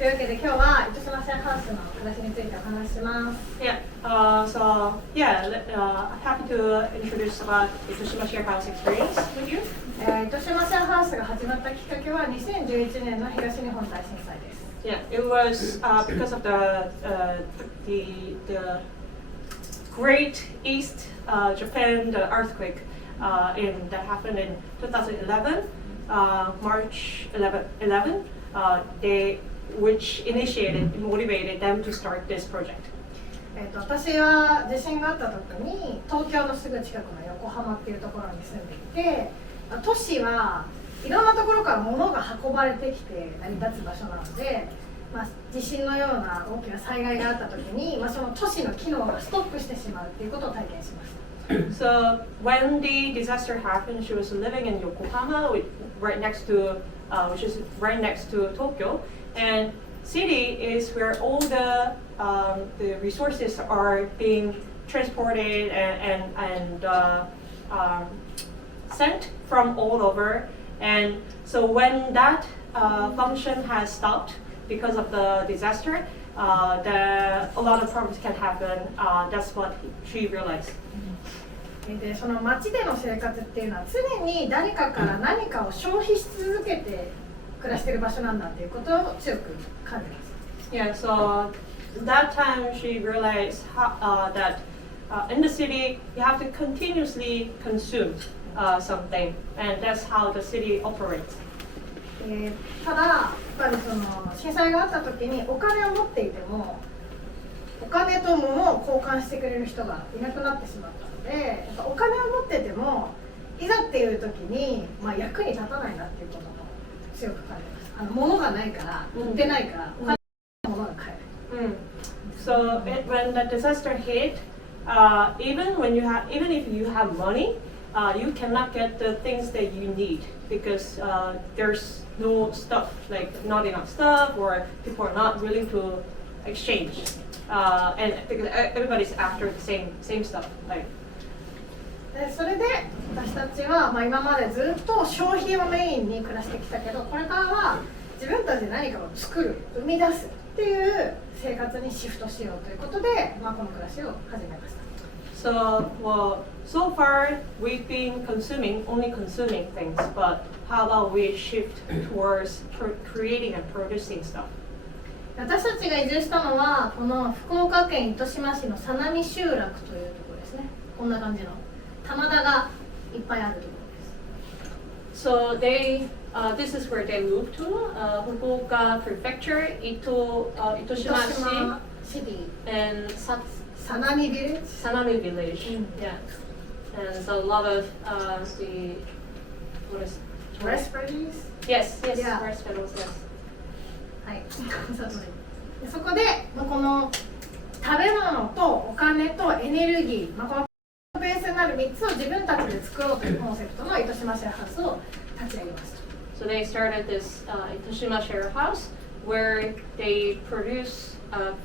というわけで今日は糸島シェアハウスの暮らしについてお話しします。Happy to introduce about Itoshima Sharehouse experience with you. 糸島シェアハウスが始まったきっかけは2011年の東日本大震災です。Yeah, it was because of the Great East Japan the earthquake that happened in 2011, March 11, which motivated them to start this project. 私は地震があった時に東京のすぐ近くの横浜っていうところに住んでいて、都市はいろんなところから物が運ばれてきて成り立つ場所なので、地震のような大きな災害があった時に、その都市の機能がストップしてしまうっていうことを体験しました。So when the disaster happened, she was living in Yokohama, which is right next to Tokyo, and city is where all the resources are being transported and sent from all over. And so when that function has stopped because of the disaster, a lot of problems can happen. That's what she realized. でその街での生活っていうのは常に誰かから何かを消費し続けて暮らしている場所なんだっていうことを強く感じます。Yeah, so that time she realized that in the city you have to continuously consume something, and that's how the city operates. ただやっぱりその震災があった時にお金を持っていてもお金と物を交換してくれる人がいなくなってしまったので、やっぱお金を持っててもいざっていう時に、役に立たないなっていうことも強く感じます。物がないから売ってないからお金の物が買える。So when the disaster hit, even if you have money, you cannot get the things that you need because there's no stuff, like not enough stuff, or people are not willing to exchange. And because everybody's after the same stuff, like. でそれで私たちは、今までずっと消費をメインに暮らしてきたけど、これからは自分たちで何かを作る、生み出すっていう生活にシフトしようということで、この暮らしを始めました。So far we've been only consuming things, but how about we shift towards creating and producing stuff? 私たちが移住したのはこの福岡県糸島市の佐波集落というところですね。こんな感じの棚田がいっぱいあるところです。So this is where they moved to, Fukuoka Prefecture, Itoshima City and Sanami Village. Sanami Village, yeah. And there's a lot of rice paddies? Yes, Yeah. rice paddies, yes. はい、そこでこの食べ物とお金とエネルギー、このベースになる3つを自分たちで作ろうというコンセプトの糸島シェアハウスを立ち上げました。So they started this Itoshima Sharehouse where they produce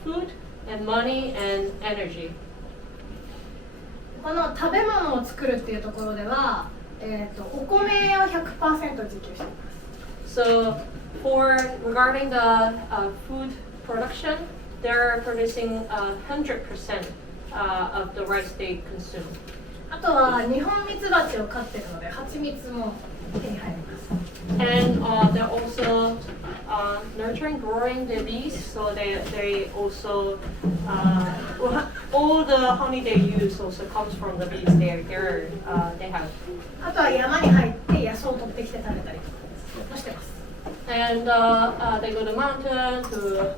food and money and energy. この食べ物を作るっていうところでは、お米を 100% 自給しています。So regarding the food production, they're producing 100% of the rice they consume. あとは日本ミツバチを飼っているので蜂蜜も手に入ります。And they're also growing the bees, so they also all the honey they use also comes from the bees they have. あとは山に入って野草を取ってきて食べたりとかしてます。And they go to the mountain to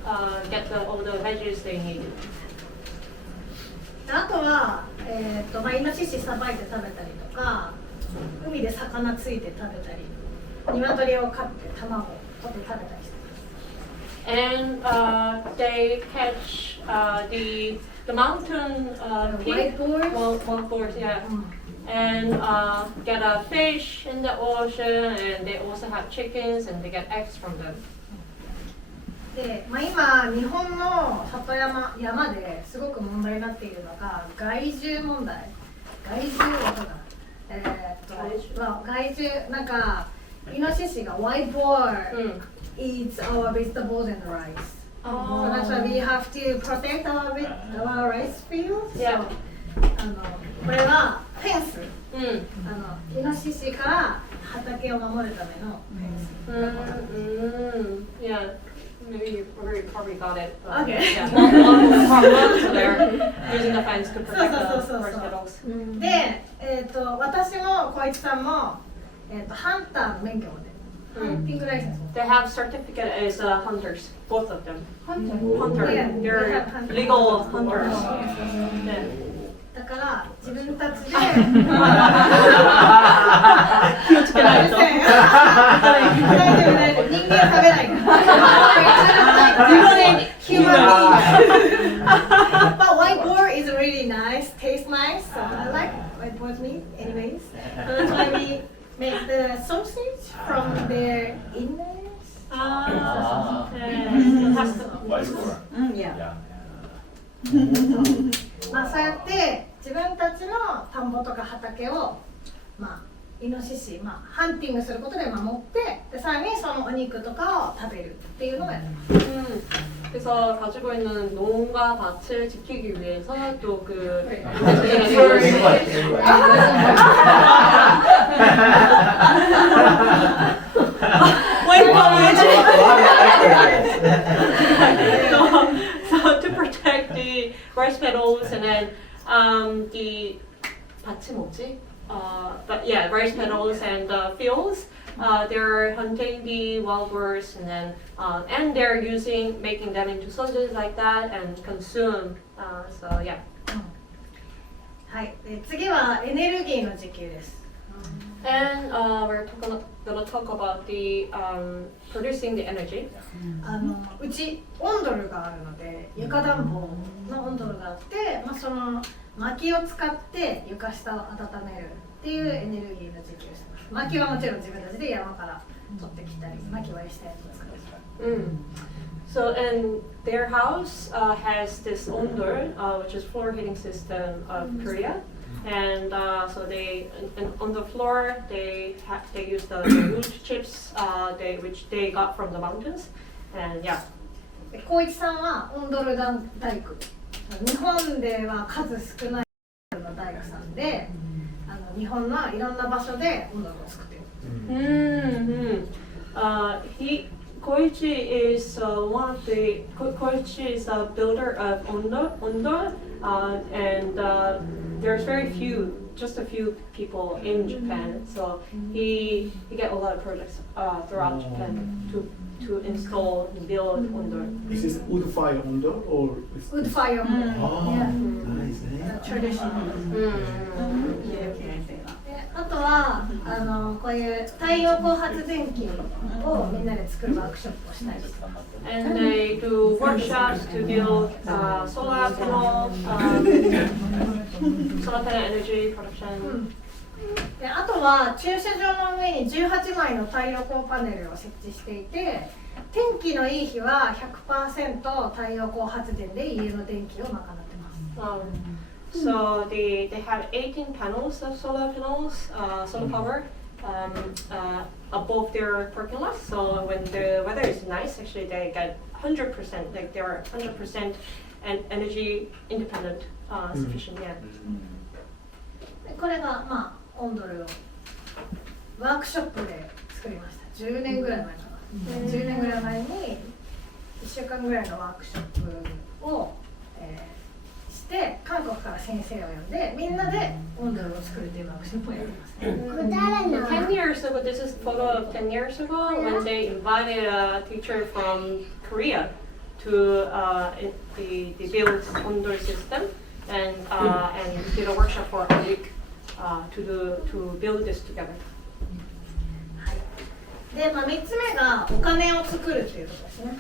get all the veggies they need. あとは、イノシシさばいて食べたりとか、海で魚ついて食べたり、鶏を飼って卵を取って食べたりしてます。And they catch the mountain pig, wild boars, yeah. And get a fish in the ocean, and they also have chickens, and they get eggs from them. で今、日本の里山ですごく問題になっているのが害獣問題。害獣はどうだ、害獣なんかイノシシがワイボー、eats our vegetables and rice. So that's why we have to protect our rice fields. Yeah. これはフェンス。Mm. イノシシから畑を守るためのフェンス。Yeah. Maybe you probably got it. Okay. Yeah. Problems there using the fence to protect the vegetables. で、私も小市さんも、ハンターの免許を持ってる。ハンティングライセンス。They have certificate as hunters, both of them. Hunter. Yeah, they They're have hunter. legal hunters. Yeah. だから自分たちで気をつけないと。大丈夫大丈夫、人間食べないから。But white boar is really nice, tastes nice, so I like white boar's meat anyways. So that's why we make the sausage from their innards. It has to. White boar. Yeah. Yeah. まあそうやって自分たちの田んぼとか畑をまあイノシシ、まあ、ハンティングすることで守ってでさらにそのお肉とかを食べるっていうのをやってます。 그래서 가지고 있는 농과 밭을 지키기 위해서 또 그 So to protect the rice meadows and then the 밭이 뭐지? But yeah, rice meadows and fields. They're hunting the wild boars and they're making them into sausages like that and consume. So yeah. はい、次はエネルギーの自給です。 And we're gonna talk about the producing the energy. うちオンドルがあるので床暖房のオンドルがあって、まあ、その薪を使って床下を温めるっていうエネルギーの自給をしてます。薪はもちろん自分たちで山から取ってきたり薪割りしたやつを使ってます。 So and their house has this ondol, which is floor heating system of Korea. And so on the floor they use the wood chips which they got from the mountains. And yeah. 光一さんはオンドル大工。日本では数少ない大工さんで、日本のいろんな場所でオンドルを作ってる。Koichi is Koichi is a builder of Ondo, and there's just a few people in Japan. So he get a lot of projects throughout Japan to install and build Ondo. Is this wood fire under or? Wood fire Oh, yeah. nice. Traditional. あとはこういう太陽光発電機をみんなで作るワークショップをしたりとか。And they do workshops to build solar panel energy production. であとは駐車場の上に18枚の太陽光パネルを設置していて、天気のいい日は 100% 太陽光発電で家の電気を賄ってます。So they have 18 panels of solar panels, solar power above their parking lot. So when the weather is nice, actually they get 100%, like they're 100% and energy independent, sufficient. Yeah. これがまあオンドルをワークショップで作りました。10年ぐらい前かな。10年ぐらい前に1週間ぐらいのワークショップを、して韓国から先生を呼んでみんなでオンドルを作るというワークショップをやってますね。10 years ago, this is a photo of 10 years ago when they invited a teacher from Korea to the build Ondol system and did a workshop for a week to build this together. で、まあ、3つ目がお金を作るということですね。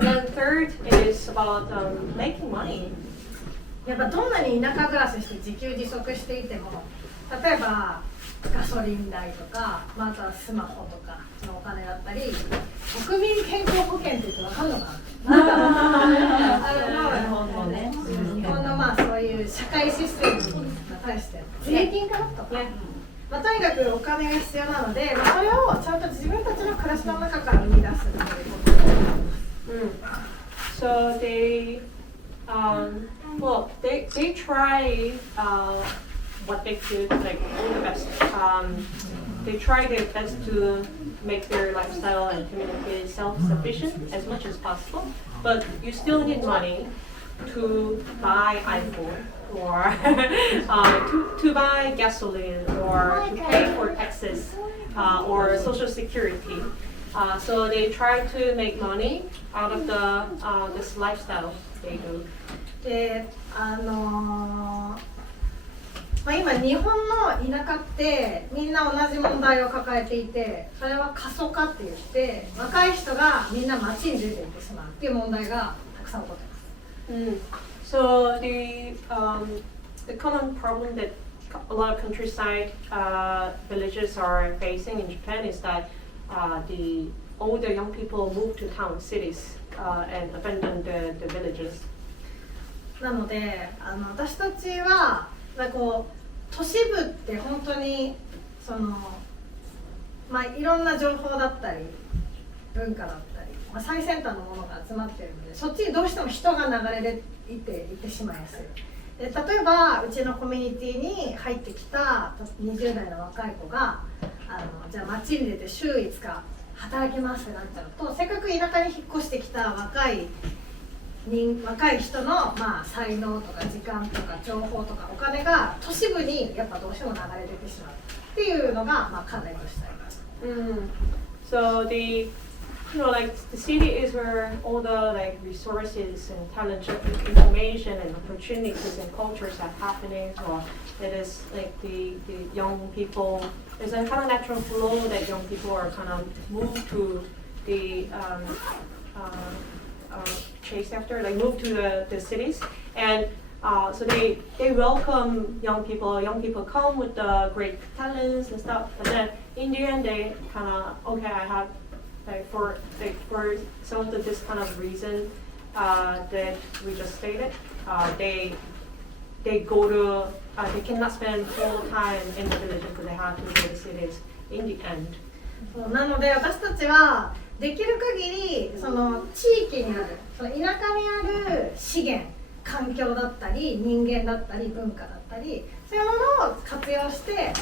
And then third is about making money. やっぱどんなに田舎暮らしして自給自足していても、例えばガソリン代とか、またスマホとかのお金だったり、国民健康保険って言ってわかるのかな？日本のまあそういう社会システムに対して税金かなとか、まあ、とにかくお金が必要なので、まあ、それをちゃんと自分たちの暮らしの中から生み出すということになります。So they try what they could, like all the best. They try their best to make their lifestyle and community self-sufficient as much as possible. But you still need money to buy iPhone or to buy gasoline or to pay for taxes or social security. So they try to make money out of this lifestyle they do. でまあ、今日本の田舎ってみんな同じ問題を抱えていて、それは過疎化って言って若い人がみんな街に出て行ってしまうっていう問題がたくさん起こっています。So the common problem that a lot of countryside villages are facing in Japan is that the older young people move to town cities and abandon the villages. なので私たちはこう都市部って本当にまあ、いろんな情報だったり文化だったり、まあ、最先端のものが集まっているので、そっちにどうしても人が流れていってしまいやすい。で例えばうちのコミュニティに入ってきた20代の若い子がじゃあ街に出て週5日働きますってなっちゃうと、せっかく田舎に引っ越してきた若い人の、まあ、才能とか時間とか情報とかお金が都市部にやっぱどうしても流れ出てしまうっていうのが、まあ、課題としてあります。So like the city is where all the like resources and talent, information and opportunities and cultures are happening. So it is like the young people. There's a kind of natural flow that young people are kind of moved to the chase after, like move to the cities, and so they welcome young people. Young people come with the great talents and stuff, but then in the end they kind of okay, I have for some of this kind of reason that we just stated, they go to they cannot spend full time in the villages, but they have to go to the cities in the end. そうなので私たちはできる限りその地域にあるその田舎にある資源、環境だったり人間だったり文化だったりそういうものを活用して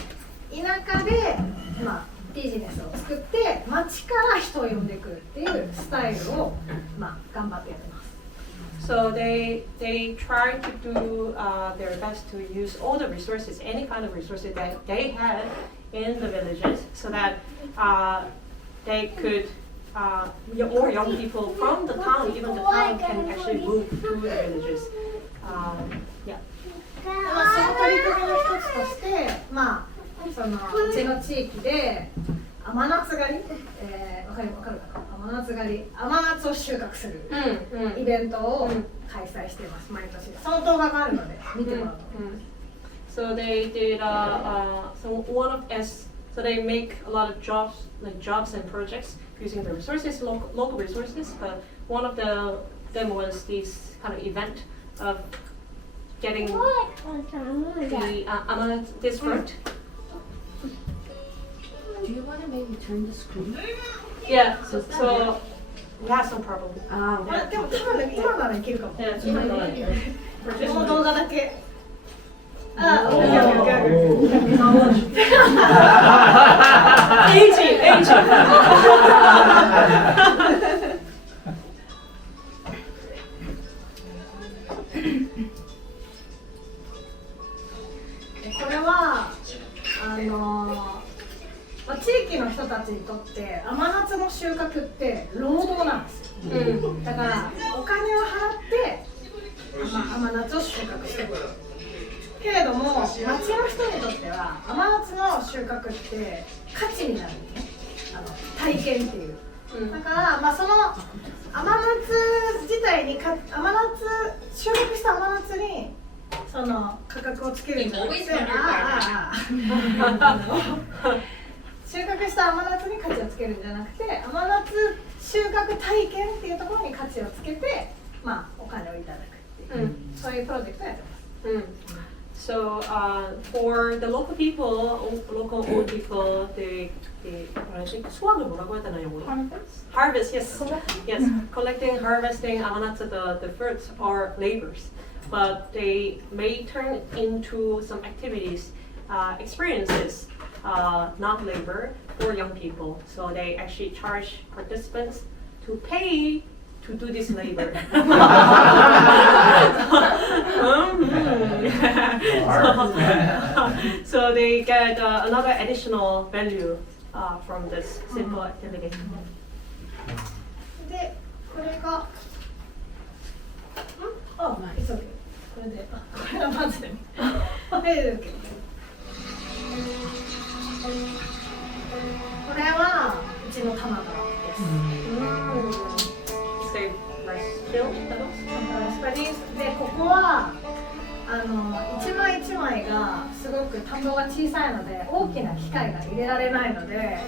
田舎で、まあ、ビジネスを作って町から人を呼んでくるっていうスタイルを、まあ、頑張ってやってます。So they try to do their best to use all the resources, any kind of resources that they have in the villages, so that they could more young people from the town, even the town, can actually move to the villages. Yeah. まあ、その取り組みの一つとして、まあ、うちの地域で甘夏狩り、わかるかな、甘夏狩り、甘夏を収穫するイベントを開催しています、毎年。その動画があるので見てもらうと思います。So they did so they make a lot of jobs and projects using the resources, local resources. But one of them was this kind of event of getting this fruit. Do you want to maybe turn the screen? Yeah. So we have some problem. でも多分今ならいけるかも。今ならいける。この動画だけ。あ、オッケーオッケーオッケー。Aging. これはまあ、地域の人たちにとって甘夏の収穫って労働なんですよ、だからお金を払って甘夏を収穫してくるけれども、町の人にとっては甘夏の収穫って価値になるんですね、体験っていう、だから、まあ、その甘夏自体に収穫した甘夏にその価格をつけるんじゃなくて収穫した甘夏に価値をつけるんじゃなくて甘夏収穫体験っていうところに価値をつけて、まあ、お金をいただくっていう、そういうプロジェクトをやってます。So for the local people, local old people, I think 수확을 뭐라고 해야 되나 영어로? Harvest, yes, yes. Collecting, harvesting, the fruits are labors, but they may turn into some activities, experiences, not labor for young people. So they actually charge participants to pay to do this labor. So they get another additional value from this simple activity. でこれがあ、急げこれでこれがまずねこれはうちの棚田です。でここは一枚一枚がすごく田んぼが小さいので大きな機械が入れられないので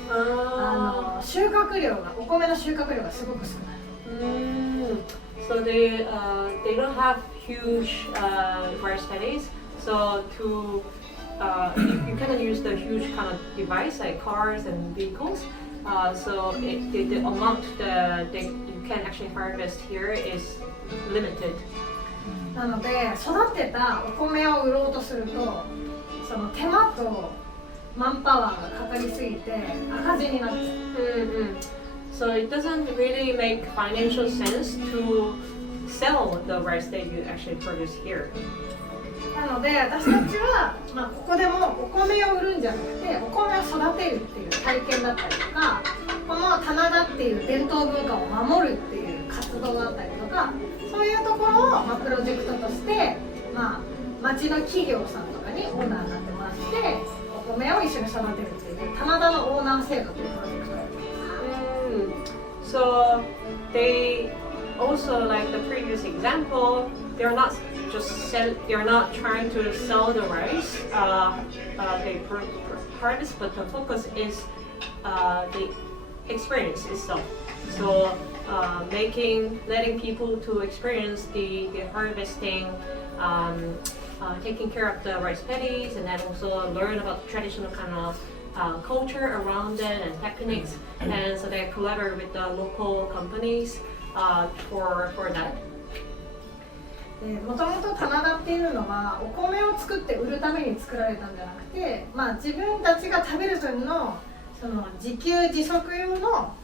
収穫量がお米の収穫量がすごく少ない。So they don't have huge rice paddies. So you cannot use the huge kind of device like cars and vehicles. So the amount that you can actually harvest here is limited. なので育てたお米を売ろうとするとその手間とマンパワーがかかりすぎて赤字になっちゃう。So it doesn't really make financial sense to sell the rice that you actually produce here. なので私たちは、ここでもお米を売るんじゃなくてお米を育てるっていう体験だったりとかこの棚田っていう伝統文化を守るっていう活動だったりとかそういうところを、プロジェクトとして、町の企業さんとかにオーナーになってもらってお米を一緒に育てるっていう棚田のオーナー制度というプロジェクトをやってます。So they also, like the previous example, they're not trying to sell the rice they harvest, but the focus is the experience itself. So letting people to experience the harvesting, taking care of the rice paddies, and then also learn about the traditional kind of culture around it and techniques, and so they collaborate with the local companies for that. もともと棚田っていうのはお米を作って売るために作られたんじゃなくて、自分たちが食べる分のその自給自足用の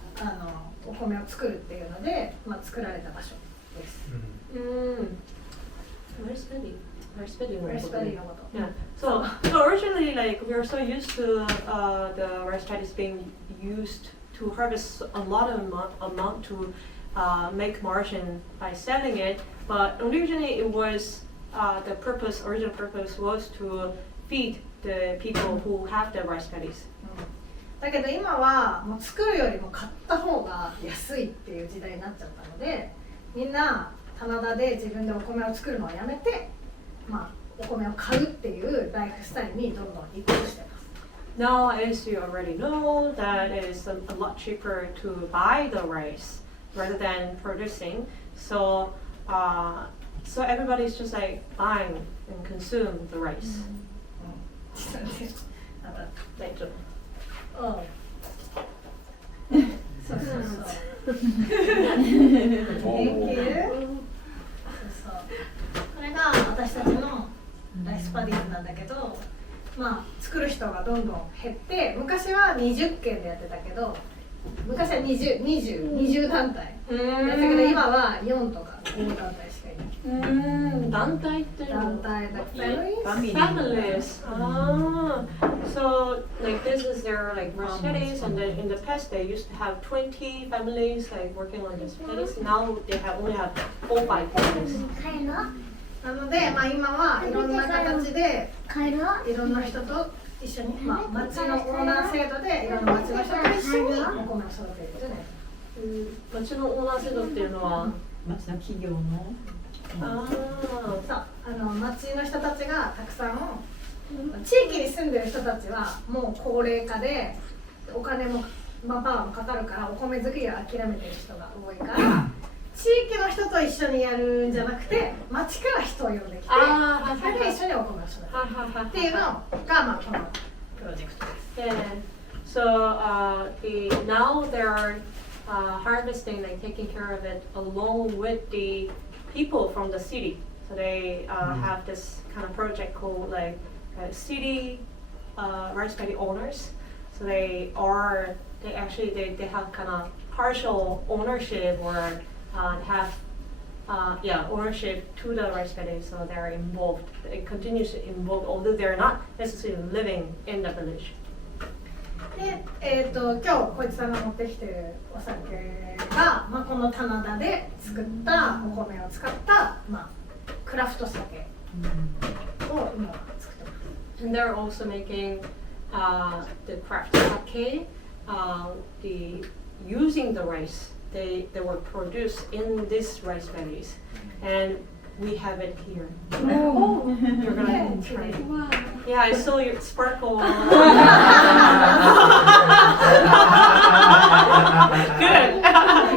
お米を作るっていうので、作られた場所です。Rice paddy のこと。Yeah. So originally, like we were so used to the rice paddies being used to harvest a lot of amount to make margin by selling it, but originally it was original purpose was to feed the people who have the rice paddies. だけど今はもう作るよりも買った方が安いっていう時代になっちゃったので、みんな棚田で自分でお米を作るのをやめて、お米を買うっていうライフスタイルにどんどん移行してます。Now, as you already know, that it is a lot cheaper to buy the rice rather than producing. So everybody's just like buying and consume the rice. 大丈夫。そうそうそう。Thank you. これが私たちのライスパディーズなんだけど、作る人がどんどん減って昔は20軒でやってたけど昔は20団体やったけど今は4とか5団体しかいない。団体っていうの？団体だ。Families. So like this is their like rice paddies, and then in the past they used to have 20 families like working on this paddies. Now they only have 4-5 families. なので、今はいろんな形でいろんな人と一緒に、町のオーナー制度でいろんな町の人と一緒にお米を育てることになります。町のオーナー制度っていうのは、町の企業の町の人たちがたくさん地域に住んでる人たちはもう高齢化でお金もパワーもかかるからお米作りを諦めてる人が多いから地域の人と一緒にやるんじゃなくて町から人を呼んできてそれで一緒にお米を育てるっていうのが、まあ、このプロジェクトです。So now they're harvesting, like taking care of it along with the people from the city. So they have this kind of project called like city rice paddy owners. So they have kind of partial ownership or have ownership to the rice paddy. So they're involved. It continues to involve, although they're not necessarily living in the village. で、今日小市さんが持ってきてるお酒が、まあ、この棚田で作ったお米を使った、まあ、クラフト酒を今作ってます。And they're also making the craft sake, using the rice they were produced in these rice paddies, and we have it here. Oh, You're gonna try it. Yeah, I saw your sparkle. Good.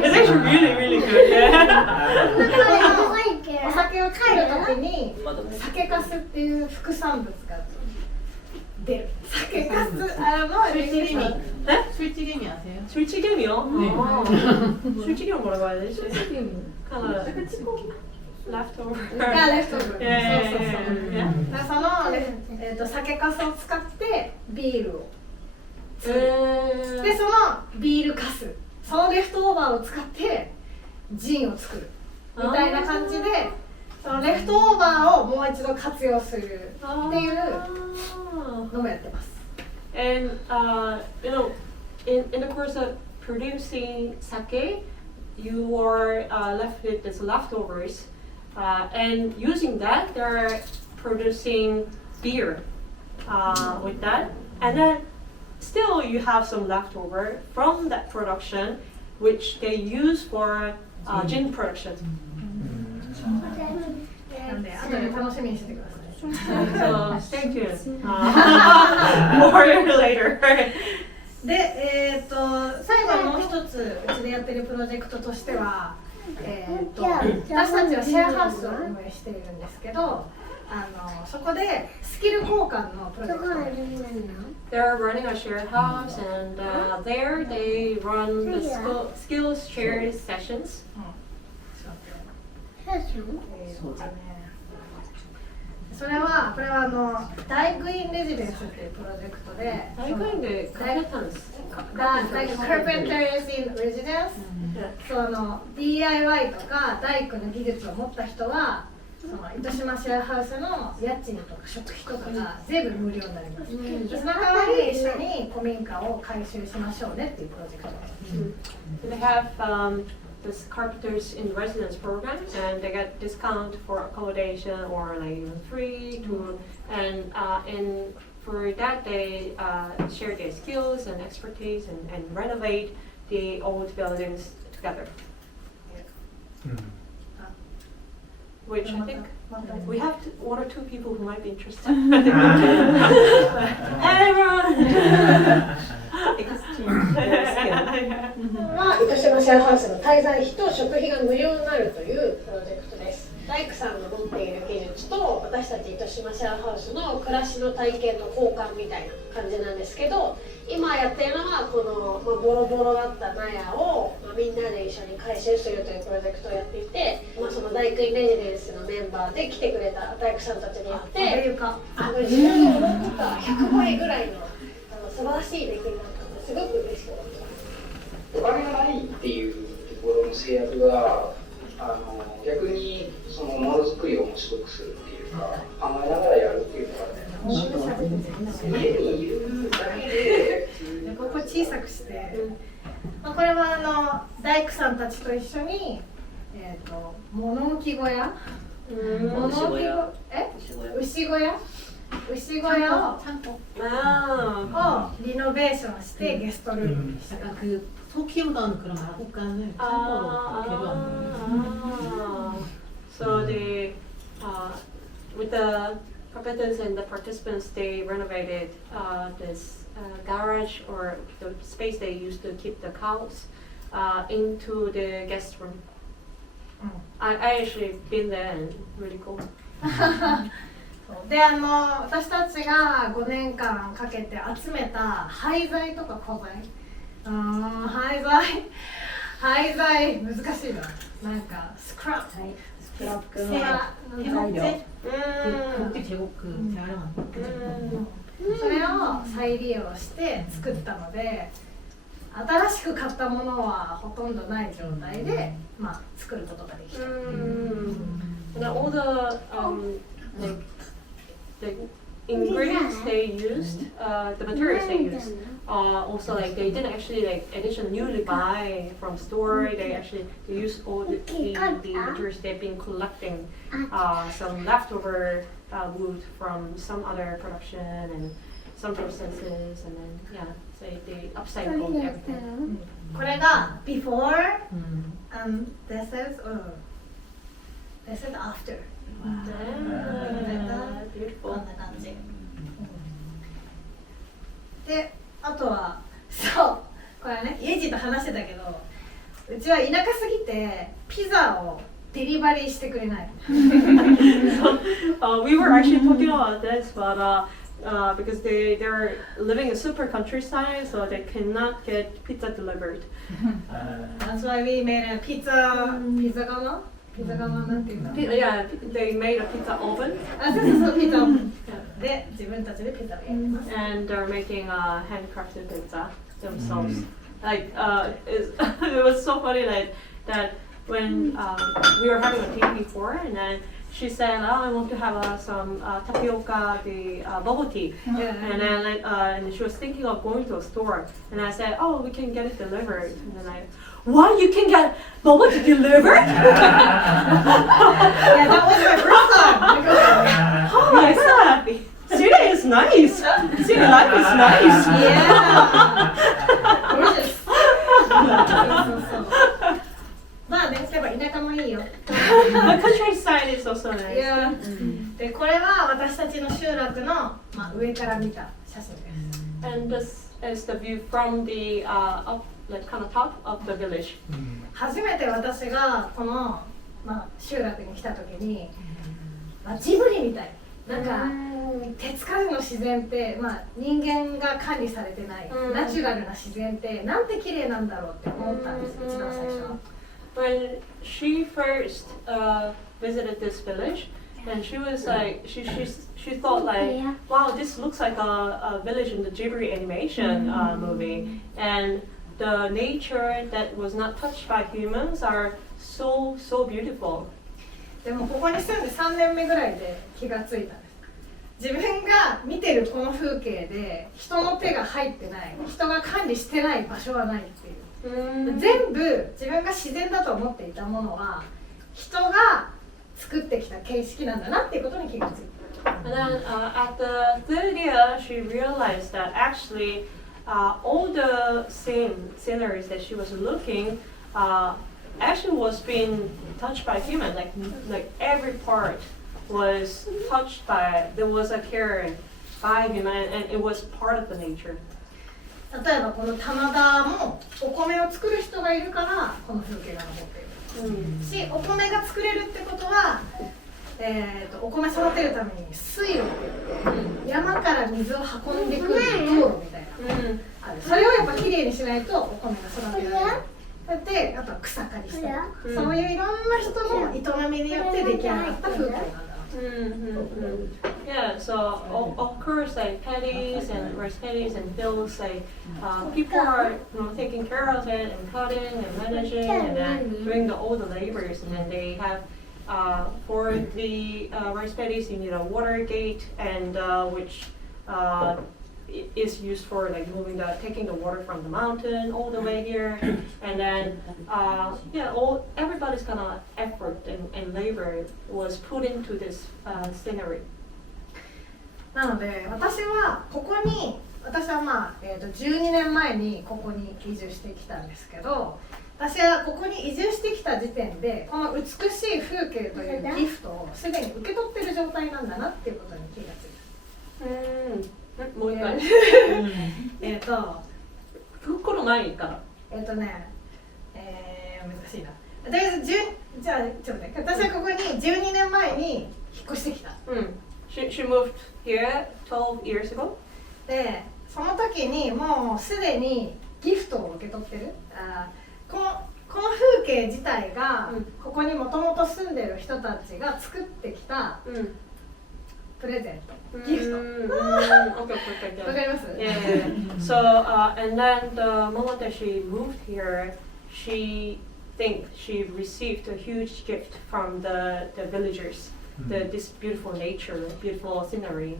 It's actually really, really good. Yeah. お酒を作るときに酒粕っていう副産物が出る。酒粕술찌개미. 네? 술찌개미 아세요? 술찌개미요? 네. 술찌개는 뭐라고 해야 되지? 술찌개미. Kind of leftover. がレフトブル。Yeah. そうそうそう。だからその酒粕を使ってビールを作る。でそのビール粕、そのレフトオーバーを使ってジンを作るみたいな感じで、そのレフトオーバーをもう一度活用するっていうのもやってます。And in the course of producing sake, you are left with these leftovers, and using that, they're producing beer with that, and then still you have some leftover from that production, which they use for gin production. なんで後で楽しみにしててください。So stay tuned. More later. で、最後にもう一つうちでやってるプロジェクトとしては、私たちはシェアハウスを運営しているんですけど、そこでスキル交換のプロジェクトをやっています。 They're running a shared house, and there they run the skills share sessions. これは大工インレジデンスっていうプロジェクトで、Carpenters in Residence、DIY とか大工の技術を持った人はその糸島シェアハウスの家賃とか食費とかが全部無料になります。その代わり一緒に古民家を改修しましょうねっていうプロジェクトです。They have this carpenters in residence program, and they get discount for accommodation or like even free to, and for that they share their skills and expertise and renovate the old buildings together. Which I think we have one or two people who might be interested. Everyone! Exchange their skills. 糸島シェアハウスの滞在費と食費が無料になるというプロジェクトです。大工さんの持っている技術と私たち糸島シェアハウスの暮らしの体験の交換みたいな感じなんですけど、今やっているのはこの、ボロボロだった納屋を、みんなで一緒に改修するというプロジェクトをやっていて、その大工インレジデンスのメンバーで来てくれた大工さんたちによって自分が思ってた100倍ぐらいの素晴らしい出来になったのですごく嬉しかった。お金がないっていうところの制約が逆にそのものづくりを面白くするっていうか考えながらやるっていうのがね、家にいるだけでここ小さくして、これは大工さんたちと一緒に物置小屋、牛小屋をリノベーションしてゲストルームにした。 소 키우던 그런 마구간을 창고로 개조한 So with the carpenters and the participants, they renovated this garage or the space they used to keep the cows into the guest room. I actually been there and really cool. で私たちが5年間かけて集めた廃材とか古材廃材難しいななんかスクラップ 해먹재? 극지 제국 재활용 안 それを再利用して作ったので新しく買ったものはほとんどない状態で、作ることができた。 And all the the ingredients they used, the materials they used, also like they didn't actually like addition newly buy from store. They used all the materials they've been collecting, some leftover wood from some other production and some processes, and then so they upcycled everything. これが before and this is after. こん Beautiful. な感じ。で、あとはそうこれねイエジと話してたけどうちは田舎すぎてピザをデリバリーしてくれない。 We were actually talking about this, but because they're living in super countryside, so they cannot get pizza delivered. That's why we made a pizza なんていうんだろう。 Yeah, they made a pizza oven. そうピザで自分たちでピザをやります。 And they're making handcrafted pizza themselves. Like it was so funny that when we were having a tea before, and then she said, "Oh, I want to have some tapioca, the bubble tea." And then and she was thinking of going to a store, and I said, "Oh, we can get it delivered." And then what? You can get bubble tea delivered? Yeah, that was my first time. Oh my god! City is nice. City life is nice. Yeah. Gorgeous. まあね、やっぱ田舎もいいよ。 The countryside is also nice. Yeah. で、これは私たちの集落の、上から見た写真です。 And this is the view from the up, like kind of top of the village. 初めて私がこの、集落に来た時に、ジブリみたい。なんか手つかずの自然って、人間が管理されてない、ナチュラルな自然ってなんて綺麗なんだろうって思ったんですよ、一番最初は。 When she first visited this village, and she was like, she thought like, wow, this looks like a village in the Ghibli animation movie, and the nature that was not touched by humans are so beautiful. でもここに住んで3年目ぐらいで気がついたんです。自分が見てるこの風景で人の手が入ってない、人が管理してない場所はないっていう。全部自分が自然だと思っていたものは人が作ってきた形式なんだなっていうことに気がついた。 And then at the third year, she realized that actually all the sceneries that she was looking actually was being touched by humans. Like every part was touched by. There was a care by human, and it was part of the nature. 例えばこの棚田もお米を作る人がいるからこの風景が残っている、しお米が作れるってことは、お米育てるために水路って言って山から水を運んでくる道路みたいな、それをやっぱきれいにしないとお米が育てられない。で、あとは草刈りしたりとか、そういういろんな人の営みによって出来上がった風景なんだ。 Yeah, so of course, like paddies and rice paddies and fields, like people are taking care of it and cutting and managing and then doing all the labors, and then they have for the rice paddies you need a water gate and which is used for like taking the water from the mountain all the way here, and then everybody's kind of effort and labor was put into this scenery. なので私は12年前にここに移住してきたんですけど、私はここに移住してきた時点でこの美しい風景というギフトをすでに受け取っている状態なんだなっていうことに気がついた。もう一回。袋ないから。難しいな。とりあえずじゃあちょっとね、私はここに12年前に引っ越してきた。She moved here 12 years ago. で、その時にもうすでにギフトを受け取ってる。この風景自体が、ここにもともと住んでる人たちが作ってきたプレゼント、ギフト。わかります？ Yeah. So and then the moment that she moved here, she think she received a huge gift from the villagers. This beautiful nature, beautiful scenery.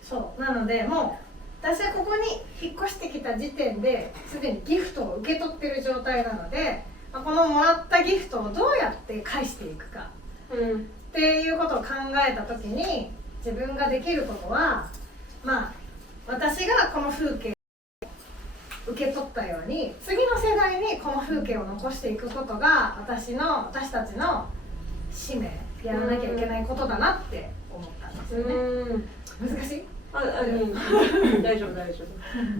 そうなのでもう私はここに引っ越してきた時点ですでにギフトを受け取ってる状態なので、このもらったギフトをどうやって返していくかっていうことを考えた時に自分ができることは、私がこの風景を受け取ったように次の世代にこの風景を残していくことが私たちの使命、やらなきゃいけないことだなって思ったんですよね。難しい大丈夫。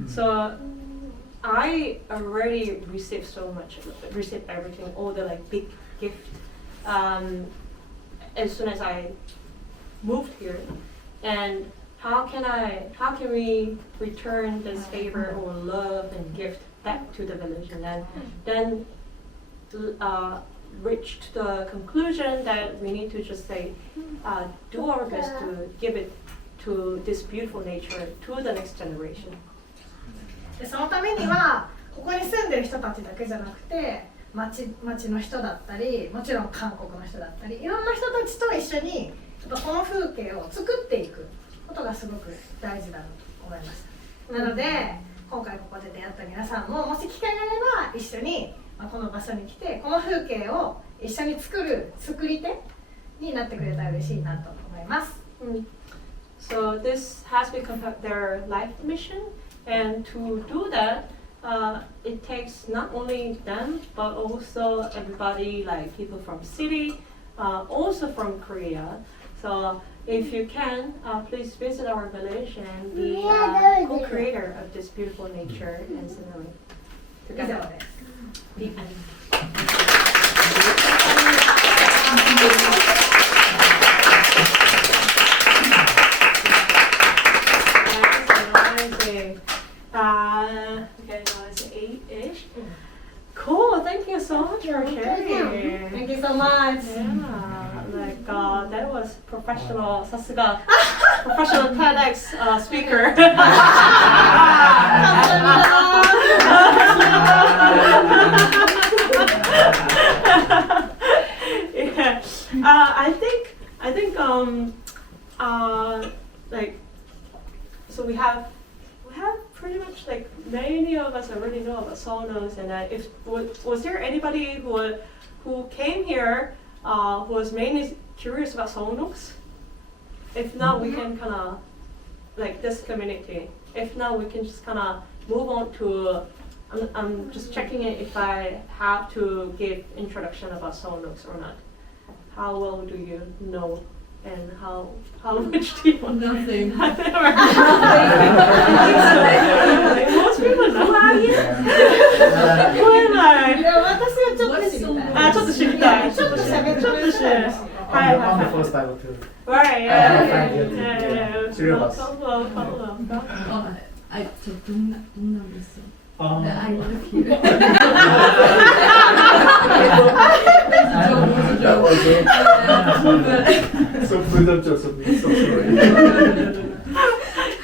So I already received everything, all the like big gift. As soon as I moved here, and how can we return this favor or love and gift back to the village, and then reached the conclusion that we need to just say do our best to give it to this beautiful nature to the next generation. でそのためにはここに住んでる人たちだけじゃなくて町の人だったり、もちろん韓国の人だったり、いろんな人たちと一緒にこの風景を作っていくことがすごく大事だと思いました。なので今回ここで出会った皆さんももし機会があれば一緒にこの場所に来てこの風景を一緒に作り手になってくれたら嬉しいなと思います。So this has become their life mission, and to do that, it takes not only them but also everybody, like people from city, also from Korea. So if you can, please visit our village and be co-creator of this beautiful nature and scenery. 以上です。The end. Okay, now it's 8-ish. Cool, thank you so much for sharing. Thank you so much. Yeah, like that was professional, Sasuga, professional TEDx speaker. Yeah, I think like so we have pretty much like many of us already know about Seoul Nooks, and if was there anybody who came here who was mainly curious about Seoul Nooks? If not, we can kind of like this community. If not, we can just kind of move on to. I'm just checking it if I have to give introduction about Seoul Nooks or not. How well do you know? And how much do you want? Nothing. Most people know. Who are you? Who am I? いや私はちょっと知りたい。ちょっと知りたい。ちょっと喋ってください。On the first time too. Right, yeah. Sharehouse. 동남 있어. Oh. I live here. So presumptuous of me. So sorry.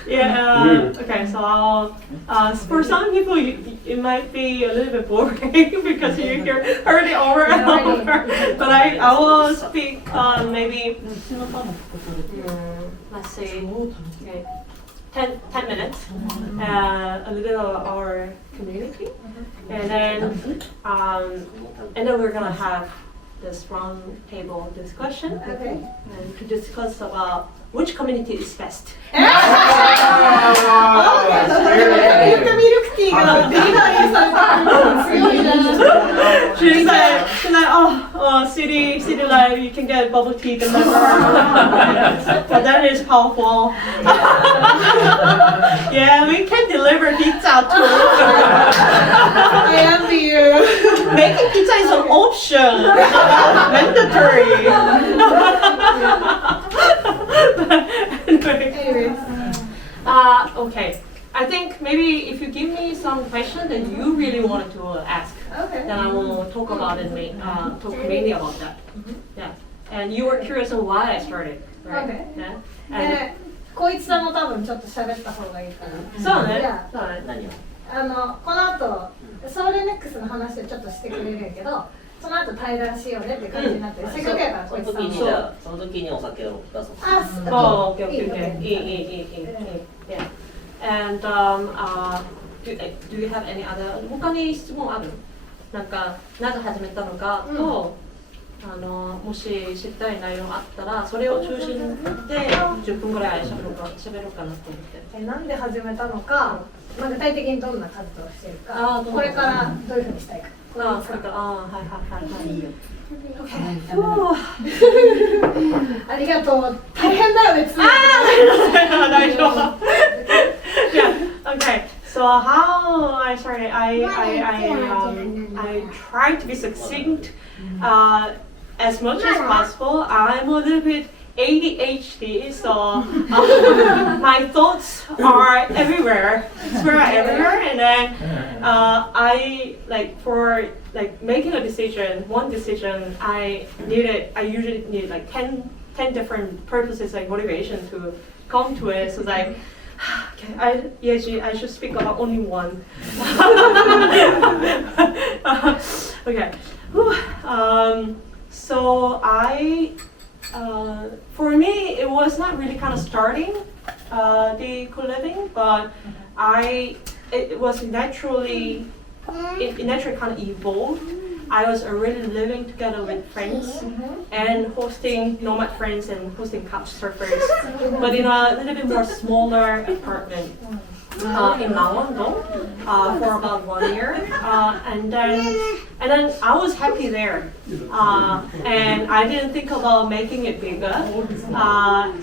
Yeah. Okay. So for some people, it might be a little bit boring because you heard it over and over. But I will speak maybe let's say 10 minutes, a little of our community, and then we're gonna have this round table discussion, and to discuss about which community is best? ミルクティーがデリバリーされたすごいな。 She's like, oh, city life, you can get bubble tea, whatever. But that is powerful. Yeah, we can deliver pizza too. I envy you. Making pizza is an option, mandatory. Anyway, okay. I think maybe if you give me some question that you really wanted to ask, Okay. then I will talk about it, talk mainly about that. Yeah. And you were curious on why I started, right? Okay. Yeah. で、こいつさんも多分ちょっと喋った方がいいから。そうね。 Yeah. そうね。何をこの後ソウルネックスの話をちょっとしてくれるんやけど、その後対談しようねって感じになって、せっかくやからこいつさんも。その時にお酒を出そう。あ、Oh, okay, okay, okay. Yeah. And do you have any other? 他に質問ある？なんかなぜ始めたのかと、もし知りたい内容があったらそれを中心で10分ぐらい喋ろうかなと思って。なんで始めたのか、まあ、具体的にどんな活動をしているか、これからどういうふうにしたいか。これからはいはい。いいよ。ありがとう。大変だよ別に。大丈夫。Yeah. Okay. So how I started, I tried to be succinct as much as possible. I'm a little bit ADHD, so my thoughts are everywhere. Everywhere, and then I for making a decision. One decision, I usually need like 10 different purposes, like motivation to come to it. So like. Okay, I should speak about only one. Okay. So for me, it was not really kind of starting the co-living, but it was naturally kind of evolved. I was already living together with friends and hosting nomad friends and hosting couch surfers, but in a little bit more smaller apartment in Mangwon-dong for about 1 year, and then I was happy there, and I didn't think about making it bigger, and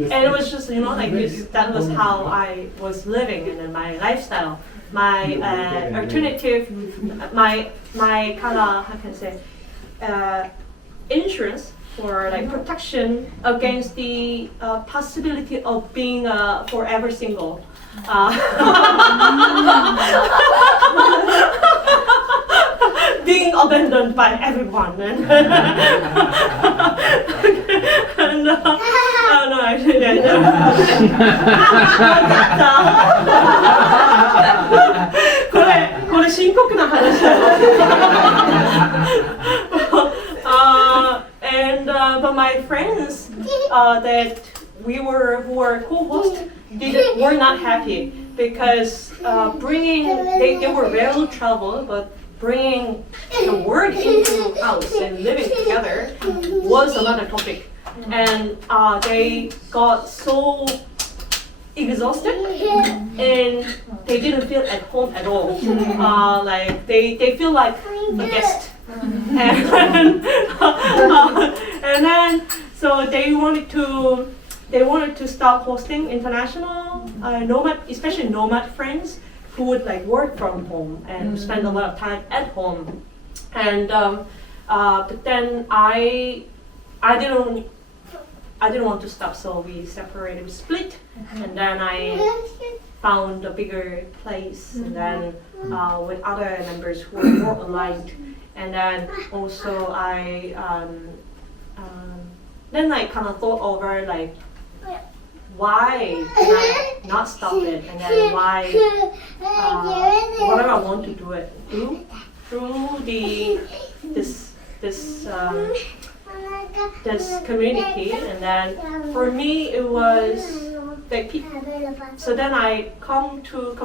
it was just that was how I was living and then my lifestyle. My alternative, my kind of how can I say, insurance for like protection against the possibility of being forever single. Being abandoned by everyone. And no, actually, yeah. これ深刻な話だよ。But my friends that who were co-hosts were not happy because they were very trouble, but bringing the work into house and living together was another topic, and they got so exhausted and they didn't feel at home at all. Like they feel like a guest. And then so they wanted to start hosting international nomad, especially nomad friends who would like work from home and spend a lot of time at home. And but then I didn't want to stop, so we separated, we split, and then I found a bigger place, and then with other members who were more aligned, and then also I kind of thought over like why can I not stop it, and then why whatever I want to do it through this community, and then for me it was like so then I come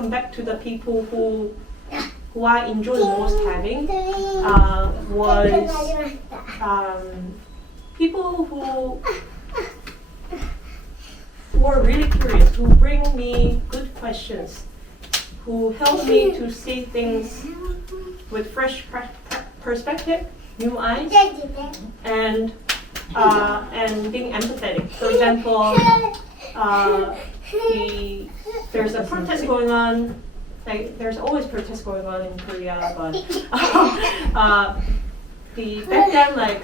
back to the people who I enjoy most having was people who are really curious, who bring me good questions, who help me to see things with fresh perspective, new eyes, and being empathetic. For example, there's a protest going on. Like, there's always protests going on in Korea, but back then, like,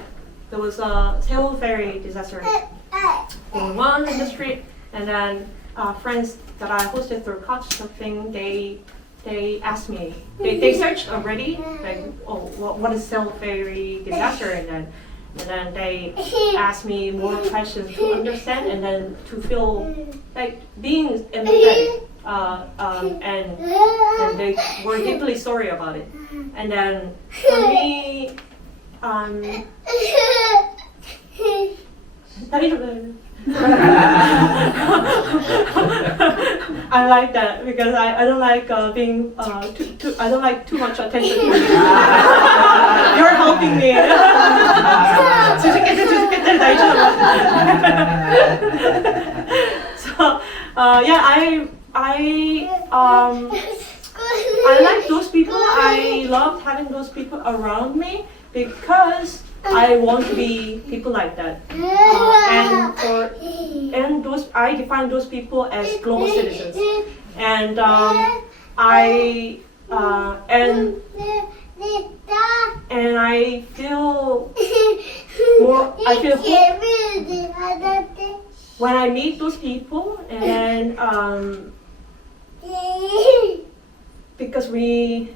there was a Seoul ferry disaster going on in the street, and then friends that I hosted through couch surfing, they asked me, they searched already, like, oh, what is Seoul ferry disaster, and then they asked me more questions to understand, and then to feel like being empathetic, and they were deeply sorry about it. And then for me, I like that because I don't like being I don't like too much attention. You're helping me. So yeah, I like those people. I love having those people around me because I want to be people like that. And those, I define those people as global citizens. And I feel more. I feel hope when I meet those people, and because we.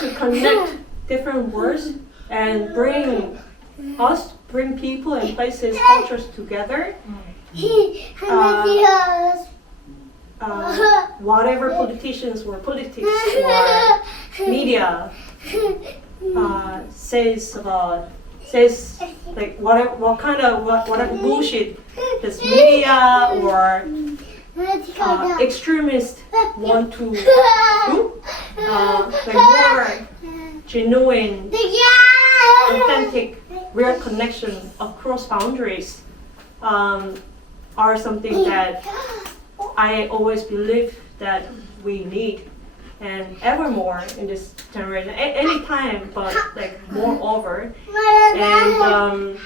To connect different words and bring people and places, cultures together. Whatever politicians or politics or media says like whatever bullshit this media or extremists want to do, like more genuine, authentic, real connection across boundaries are something that I always believe that we need, and ever more in this generation, any time, but like moreover. And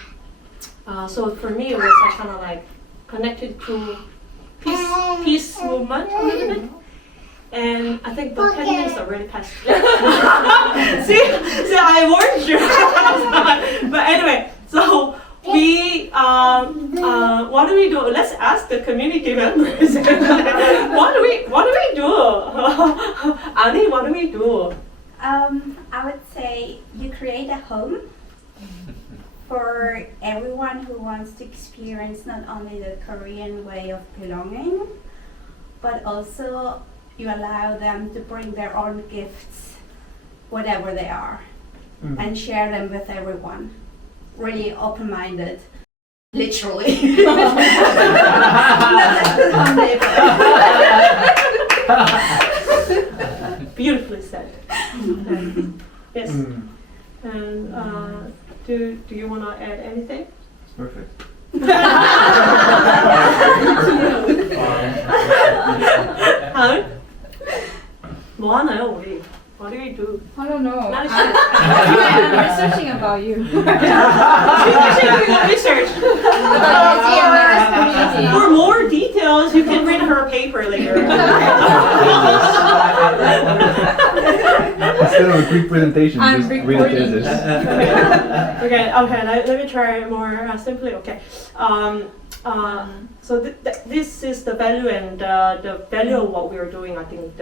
so for me, it was kind of like connected to peace movement a little bit. And I think the 10 minutes already passed. see, I warned you. But anyway, so we, what do we do? Let's ask the community members. what do we do? Annie, what do we do? I would say you create a home for everyone who wants to experience not only the Korean way of belonging, but also you allow them to bring their own gifts, whatever they are, and share them with everyone. Really open-minded, literally. Beautifully said. Yes. And do you want to add anything? Perfect. 뭐 하나요 우리? What do we do? I don't know. Not a I'm researching about you. Research. For more details, you can read her paper later. Instead of a quick presentation, I'm just read the recording. thesis. Okay. Let me try more simply. Okay. So this is the value and the value of what we are doing. I think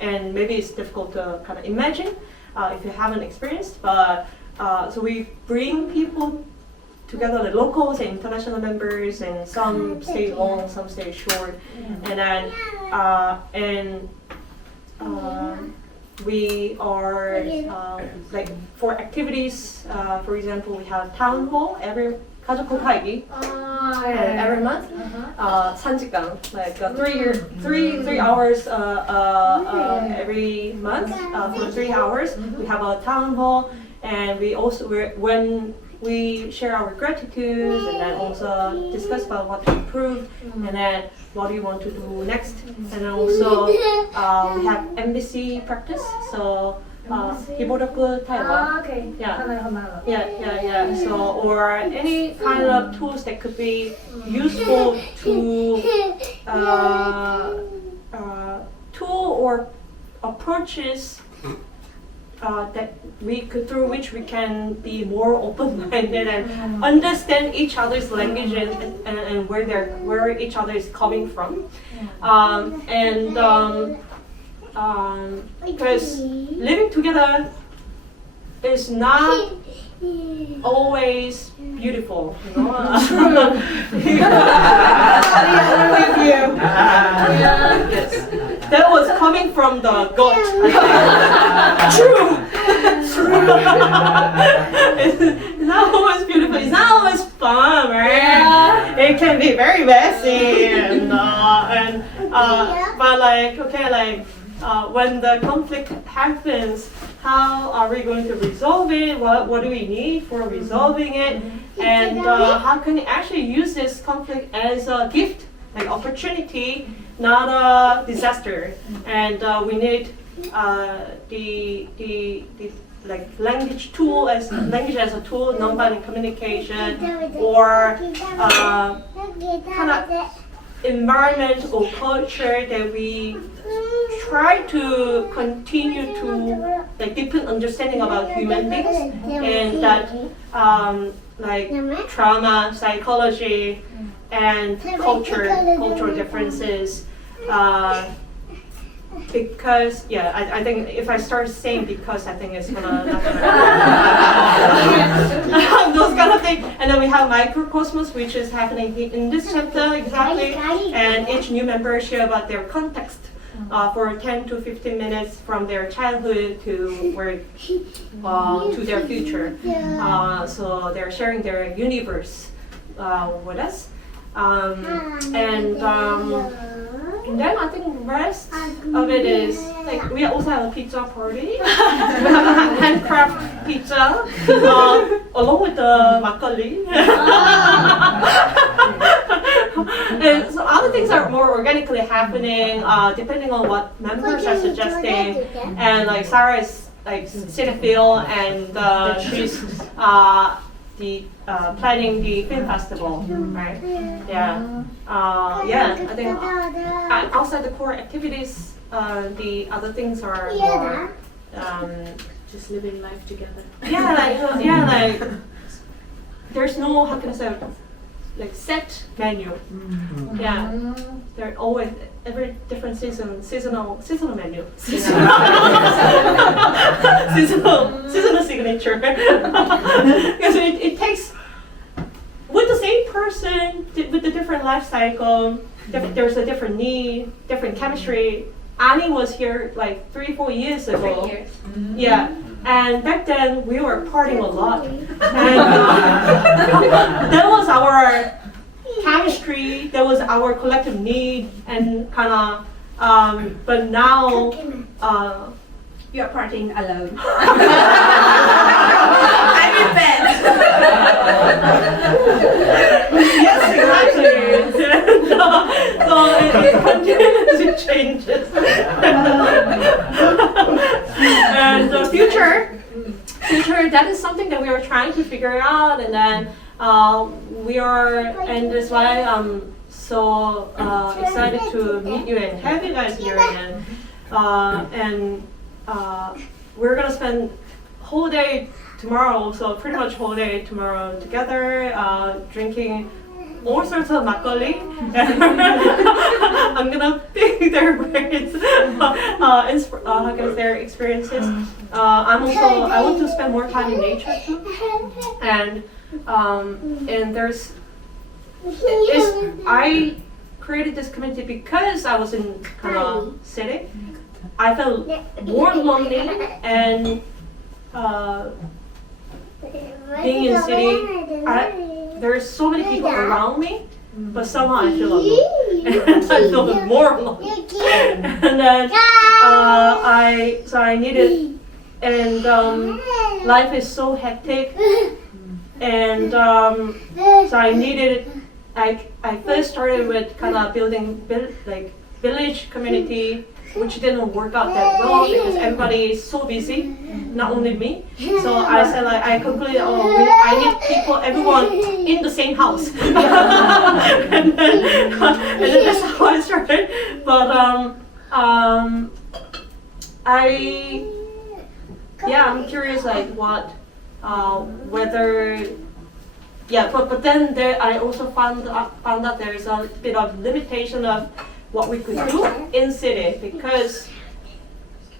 and maybe it's difficult to kind of imagine if you haven't experienced. But so we bring people together, the locals and international members, and some stay long, some stay short, and then we are like for activities. For example, we have town hall 가족 곱하기 every month. 산직강, like 3 hours every month for 3 hours. We have a town hall, and we also when we share our gratitude and then also discuss about what to improve and then what do you want to do next. And then also we have MBC practice. So 기본학교 Taiwan. Okay. Yeah. なるほどなるほど。 Yeah. So, or any kind of tools that could be useful to tool or approaches that through which we can be more open-minded and understand each other's language and where each other is coming from. Because living together is not always beautiful, you know. Yes. That was coming from the gut. True. It's not always beautiful. It's not always fun, right? It can be very messy, but when the conflict happens, how are we going to resolve it? What do we need for resolving it? And how can we actually use this conflict as a gift, like opportunity, not a disaster? And we need the language as a tool, nonviolent communication, or kind of environment or culture that we try to continue to deepen understanding about human beings and that trauma, psychology, and cultural differences. Because I think if I start saying because, I think it's not gonna those kind of things. And then we have microcosmos, which is happening in this chapter exactly, and each new member share about their context for 10 to 15 minutes from their childhood to to their future. So they're sharing their universe with us. And then I think the rest of it is we also have a pizza party. We have a handcraft pizza along with the makgeolli. And so other things are more organically happening depending on what members are suggesting. And Sarah is cinephile and she's planning the film festival, right? Yeah. I think outside the core activities, the other things are more Just living life together. There's no, how can I say, set menu. Yeah, there always every different seasonal menu. seasonal signature. Because it takes with the same person with the different life cycle. There's a different need, different chemistry. Annie was here 3-4 years ago. 3 years. Yeah. And back then we were partying a lot. And that was our chemistry, that was our collective need, and but now You're partying alone. I'm in bed. Yes, exactly. So it continuously changes. And the future, that is something that we are trying to figure out, and then and that's why I'm so excited to meet you and have you guys here again. We're gonna spend whole day tomorrow, so pretty much whole day tomorrow together, drinking all sorts of makgeolli. I'm gonna pick their brains, their experiences. I want to spend more time in nature too, and I created this community because I was in city. I felt more lonely, and being in city, there's so many people around me, but somehow I feel alone. And I feel more alone. And then I needed, and life is so hectic, and so I needed. I first started with kind of building like village community, which didn't work out that well because everybody is so busy, not only me. So I said like I concluded, I need people, everyone in the same house, and then that's how I started. But I'm curious like what whether. Yeah, but then I also found out there is a bit of limitation of what we could do in city because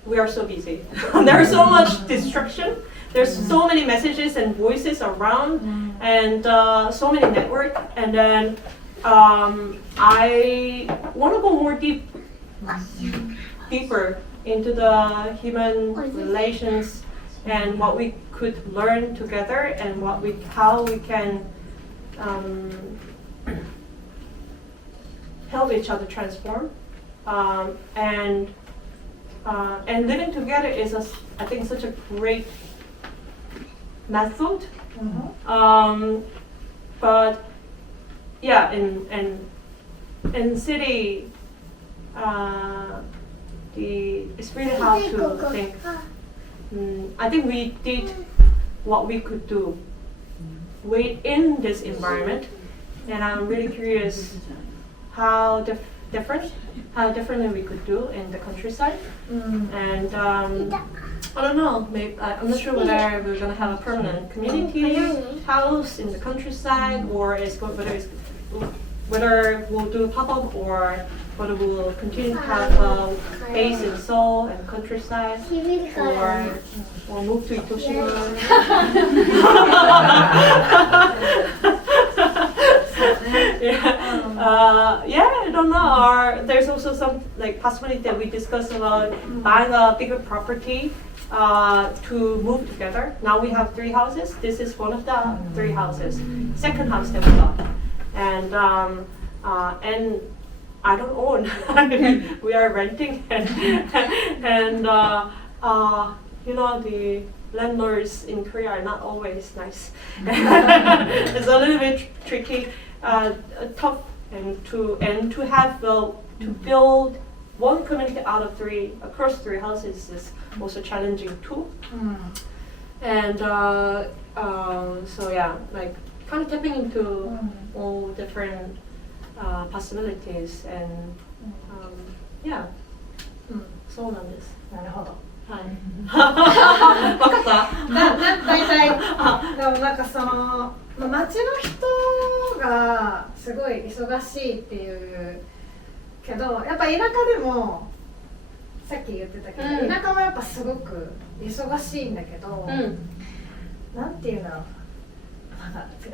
we are so busy. There's so much distraction. There's so many messages and voices around, and so many network. And then I want to go more deeper into the human relations and what we could learn together and how we can help each other transform, and living together is I think such a great method. But yeah, in city, it's really hard to think. I think we did what we could do within this environment, and I'm really curious how differently we could do in the countryside. And I don't know, maybe I'm not sure whether we're gonna have a permanent community house in the countryside, or whether we'll do a pop-up or whether we'll continue to have a base in Seoul and countryside, or move to Itoshima. I don't know. Or there's also some like possibility that we discussed about buying a bigger property to move together. Now we have 3 houses. This is one of the 3 houses. Second house that we got, and I don't own. We are renting, and the landlords in Korea are not always nice. It's a little bit tricky, tough, and to have to build one community out of 3 across 3 houses is also challenging too. And so yeah, like kind of tapping into all different possibilities, andそうなんです。なるほど。はい。わかった？大体でもなんかその町の人がすごい忙しいっていうけど、やっぱ田舎でもさっき言ってたけど、田舎もやっぱすごく忙しいんだけど、なんていうの。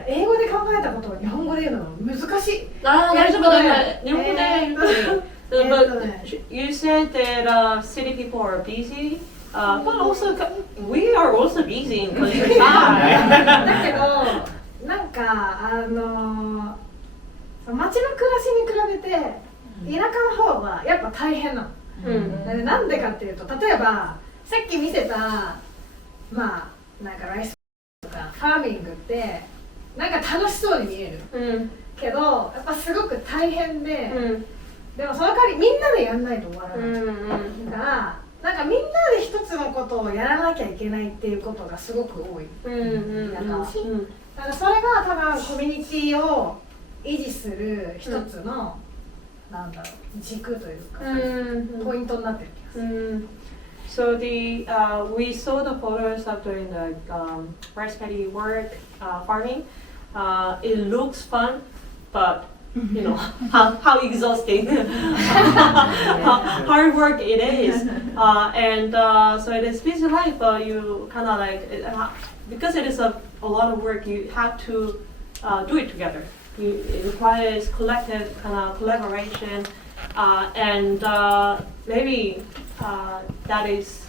英語で考えたことを日本語で言うの難しい。大丈夫だね。日本語で言う。But you said that city people are busy, but also we are also busy in countryside. だけどなんか町の暮らしに比べて田舎の方はやっぱ大変なの。なんでかっていうと、例えばさっき見せたなんかライスとかファーミングってなんか楽しそうに見える、けどやっぱすごく大変で、でもその代わりみんなでやんないと終わらない、だからなんかみんなで一つのことをやらなきゃいけないっていうことがすごく多い、だからそれが多分コミュニティを維持する一つの、なんだろう、軸というか、ポイントになってる気がする。So we saw the photos of doing the rice paddy work, farming. It looks fun, but you know how exhausting, hard work it is, and so it is busy life. But you kind of like because it is a lot of work. You have to do it together. It requires collective kind of collaboration, and maybe that is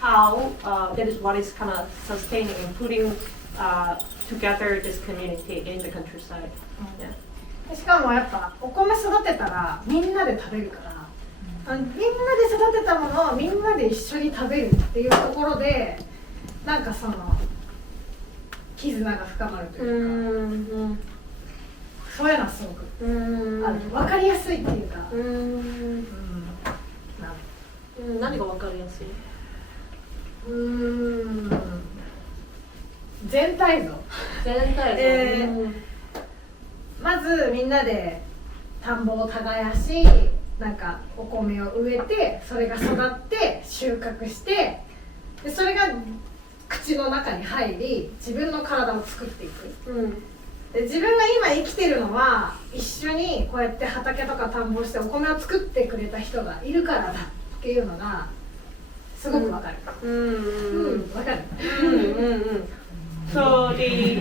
how that is what is kind of sustaining and putting together this community in the countryside. Yeah. しかもやっぱお米育てたらみんなで食べるから、みんなで育てたものをみんなで一緒に食べるっていうところでなんかその絆が深まるというか、そういうのはすごくある。分かりやすいっていうか、何がわかりやすい？全体像。全体像。まずみんなで田んぼを耕し、なんかお米を植えて、それが育って収穫して、でそれが口の中に入り、自分の体を作っていく。で自分が今生きてるのは一緒にこうやって畑とか田んぼをしてお米を作ってくれた人がいるからだっていうのがすごくわかる。わかる。So you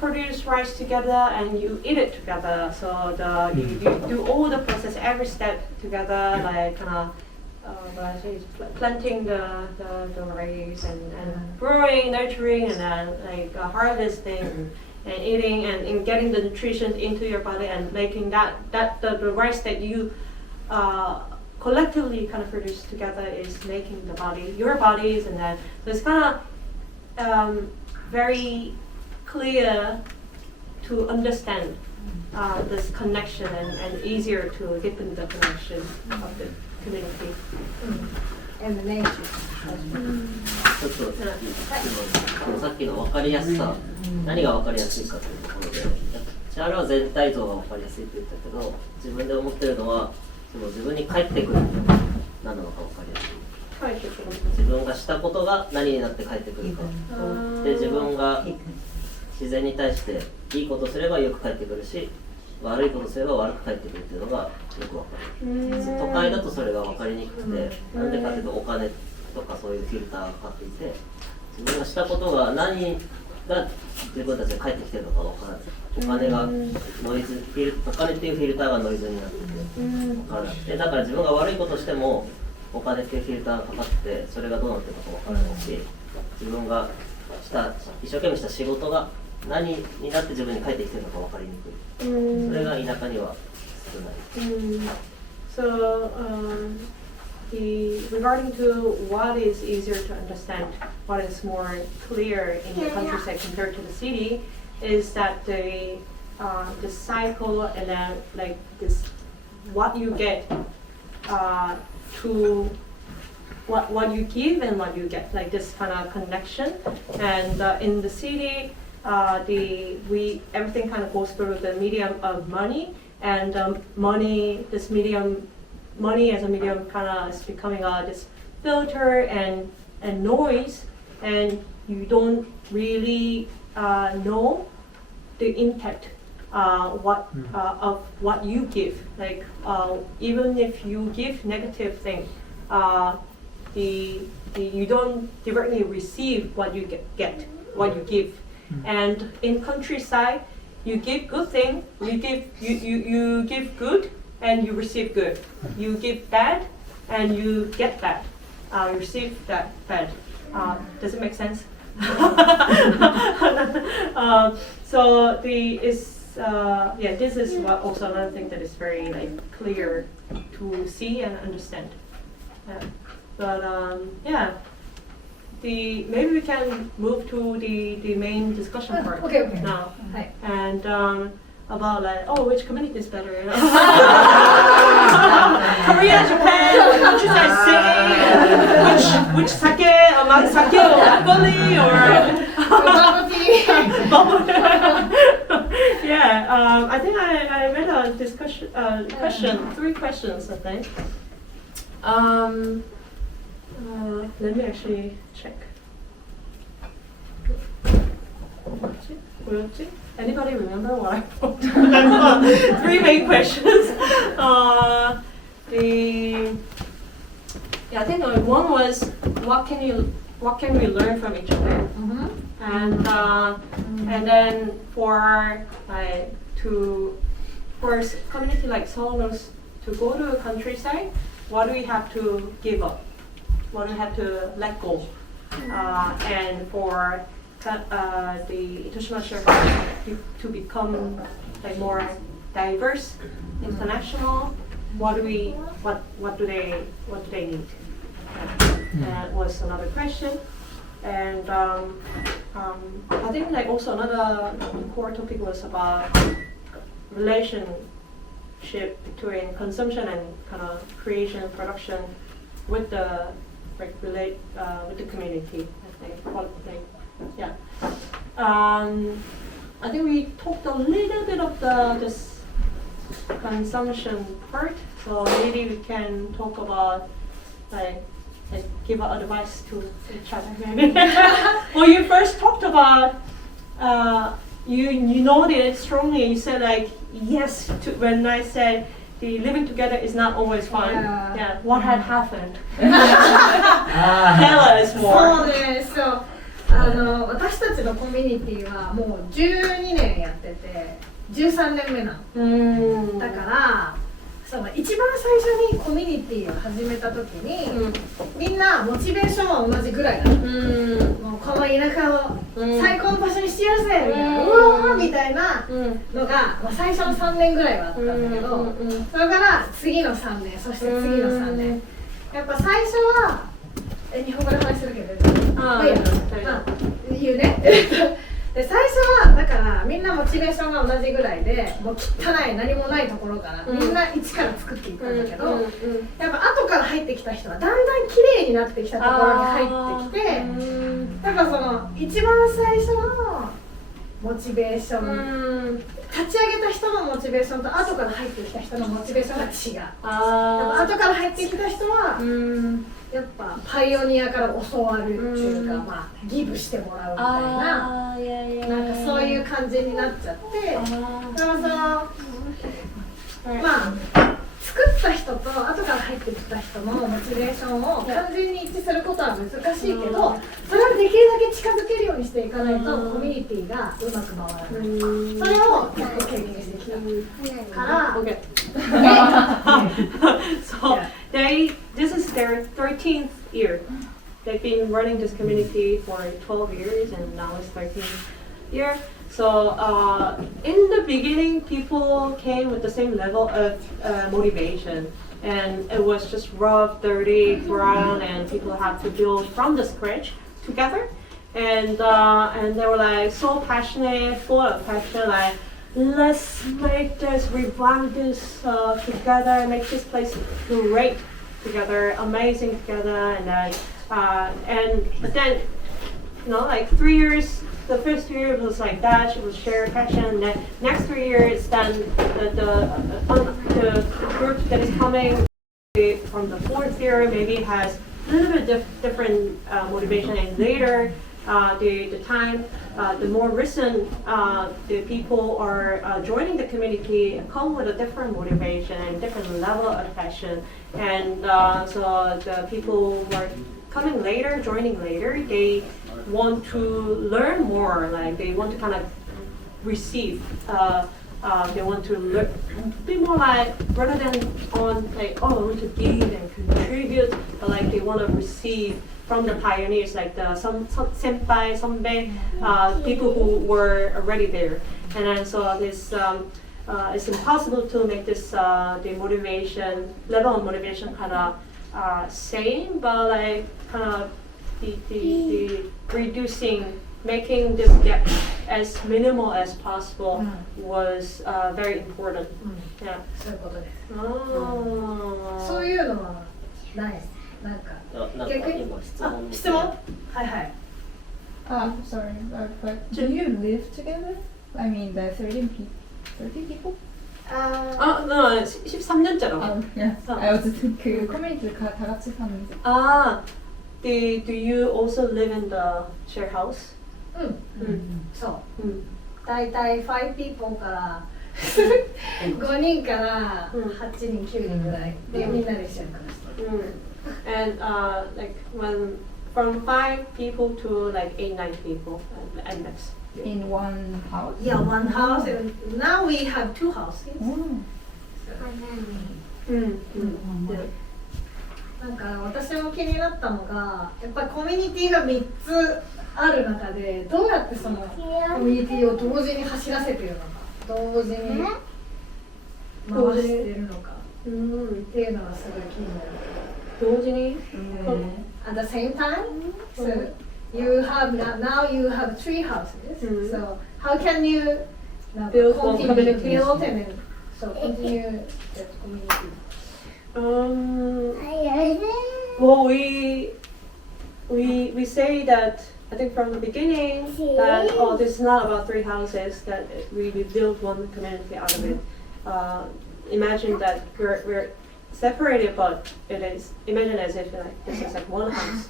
produce rice together and you eat it together. So you do all the process, every step together, like planting the rice and growing, nurturing, and then like harvesting and eating and getting the nutrition into your body and making the rice that you collectively kind of produce together is making the body, your bodies, and then so it's kind of very clear to understand this connection and easier to deepen the connection of the community. And the nation. ちょっとさっきの分かりやすさ、何が分かりやすいかというところで、千原は全体像が分かりやすいって言ったけど、自分で思ってるのはその自分に返ってくるもの何なのか分かりやすい。自分がしたことが何になって返ってくるかで、自分が自然に対していいことすればよく返ってくるし、悪いことすれば悪く返ってくるっていうのがよく分かる。都会だとそれが分かりにくくて、なんでかというとお金とかそういうフィルターがかかっていて、自分がしたことが何が自分たちに返ってきてるのか分からない。お金がノイズお金っていうフィルターがノイズになってて分からなくて、だから自分が悪いことしてもお金っていうフィルターがかかってそれがどうなってるか分からないし、自分が一生懸命した仕事が何になって自分に返ってきてるのか分かりにくい。それが田舎には少ない。So regarding to what is easier to understand, what is more clear in the countryside compared to the city, is that the cycle and then like this, what you get to what you give and what you get, like this kind of connection. And in the city, everything kind of goes through the medium of money, and money as a medium kind of is becoming this filter and noise, and you don't really know the impact of what you give. Like even if you give negative thing, you don't directly receive what you get what you give. And in countryside, you give good thing, you give good and you receive good. You give bad and you get bad. You receive that bad. Does it make sense? So this is also another thing that is very like clear to see and understand. But maybe we can move to the main discussion part Okay. now. Hi. And about like, which community is better? Korea, Japan, countryside city, which sake or makgeolli Bubble tea. Yeah, I think I made a discussion, 3 questions, I think. Let me actually check. Anybody remember what I wrote? 3 main questions. I think one was what can we learn from each other, and then for a community like Seoul Nooks to go to a countryside, what do we have to give up? What do we have to let go? And for the Itoshima Sharehouse to become like more diverse, international? What do they need? That was another question. And I think like also another core topic was about relationship between consumption and kind of creation, production with the with the community. Yeah. I think we talked a little bit of this consumption part. So maybe we can talk about like give advice to each other maybe. Well, you first talked about you noted strongly. You said like yes to when I said the living together is not always fun. Yeah. What had happened? Tell us そ more. うね、そう。私たちのコミュニティはもう12年やってて13年目なの。だからその一番最初にコミュニティを始めた時に、みんなモチベーションは同じぐらいだった。もうこの田舎を最高の場所にしてやるぜみたいな、うおーみたいなのが、まあ、最初の3年ぐらいはあったんだけど、それから次の3年、そして次の3年、やっぱ最初は日本語で話するけど、まあいいや、言うね。で最初はだからみんなモチベーションが同じぐらいでもう汚い何もないところからみんな一から作っていったんだけど、やっぱ後から入ってきた人はだんだん綺麗になってきたところに入ってきて、だからその一番最初のモチベーション、立ち上げた人のモチベーションと後から入ってきた人のモチベーションが違う。やっぱ後から入ってきた人はやっぱパイオニアから教わるっていうか、まあギブしてもらうみたいな、なんかそういう感じになっちゃって、だからそのまあ作った人と後から入ってきた人のモチベーションを完全に一致することは難しいけど、それをできるだけ近づけるようにしていかないとコミュニティがうまく回らない。それを結構経験してきたから。So this is their 13th year. They've been running this community for 12 years and now it's 13th year. So in the beginning, people came with the same level of motivation, and it was just rough, dirty, brown, and people had to build from the scratch together. And they were like so passionate, full of passion, like let's make this, revamp this together, make this place great together, amazing together, but then like 3 years. The first 2 years was like that, it was shared passion. The next 3 years, then the group that is coming from the 4th year maybe has a little bit different motivation, and later the time, the more recent the people are joining the community come with a different motivation and different level of passion, and so the people who are coming later, joining later, they want to learn more, like they want to kind of receive, they want to be more like, rather than on like, oh, I want to give and contribute, but like they want to receive from the pioneers, like the some senpai, sonbei, people who were already there. And then so this, it's impossible to make this, the motivation, level of motivation kind of same, but like kind of the reducing, making this gap as minimal as possible was very important. Yeah. そういうことです。そういうのはないなんか逆に質問はいはい。Sorry, but do you live together? I mean, the 30 people? No, 13년째라고. Yeah. 어쨌든 그 커뮤니티 다 같이 사는데. Do you also live in the share house? そう。だいたい5 people から5人から8人9人ぐらいでみんなで一緒に暮らしてる。And like when from 5 people to like 8, 9 people and max. In one house? Yeah, one house. And now we have 2 houses. Oh. Yeah. なんか私も気になったのがやっぱりコミュニティが3つある中でどうやってそのコミュニティを同時に走らせてるのか同時に回してるのかっていうのがすごい気になる。同時に At the same time, so you have now you have 3 houses. So how can you Build more continue communities. build and then, so continue the community? Well, we say that I think from the beginning that this is not about 3 houses, that we build one community out of it. Imagine that we're separated, but it is imagine as if like this is like one house.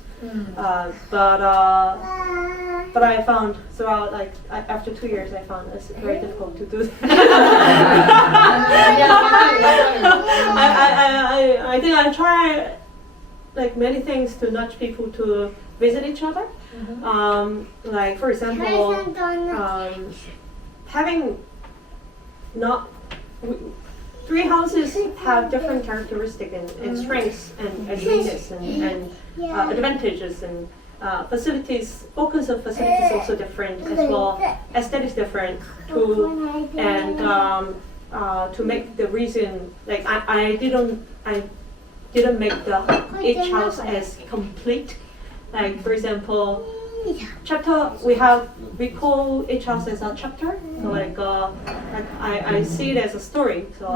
But I found throughout like after 2 years I found it's very difficult to do that. I think I try like many things to nudge people to visit each other. Like for example, having not 3 houses have different characteristics and strengths and weaknesses and advantages and facilities. Focus of facilities is also different as well. Aesthetics different too, and to make the reason like I didn't make each house as complete. Like for example, chapter we call each house as a chapter. So like I see it as a story. So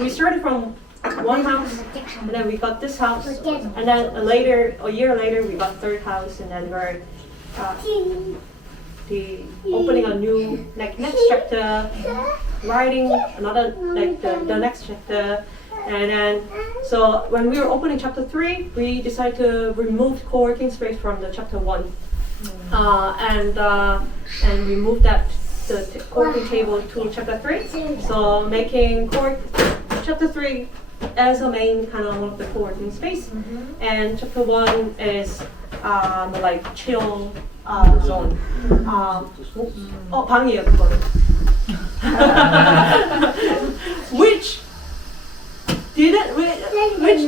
we started from one house and then we got this house and then a year later we got 3rd house and then we're opening a new like next chapter, writing another like the next chapter. And then, so when we were opening chapter 3, we decided to remove co-working space from the chapter 1, and we moved the co-working table to chapter 3. So making chapter 3 as a main kind of one of the co-working space, and chapter 1 is like chill zone. 방이에요 그거는. Which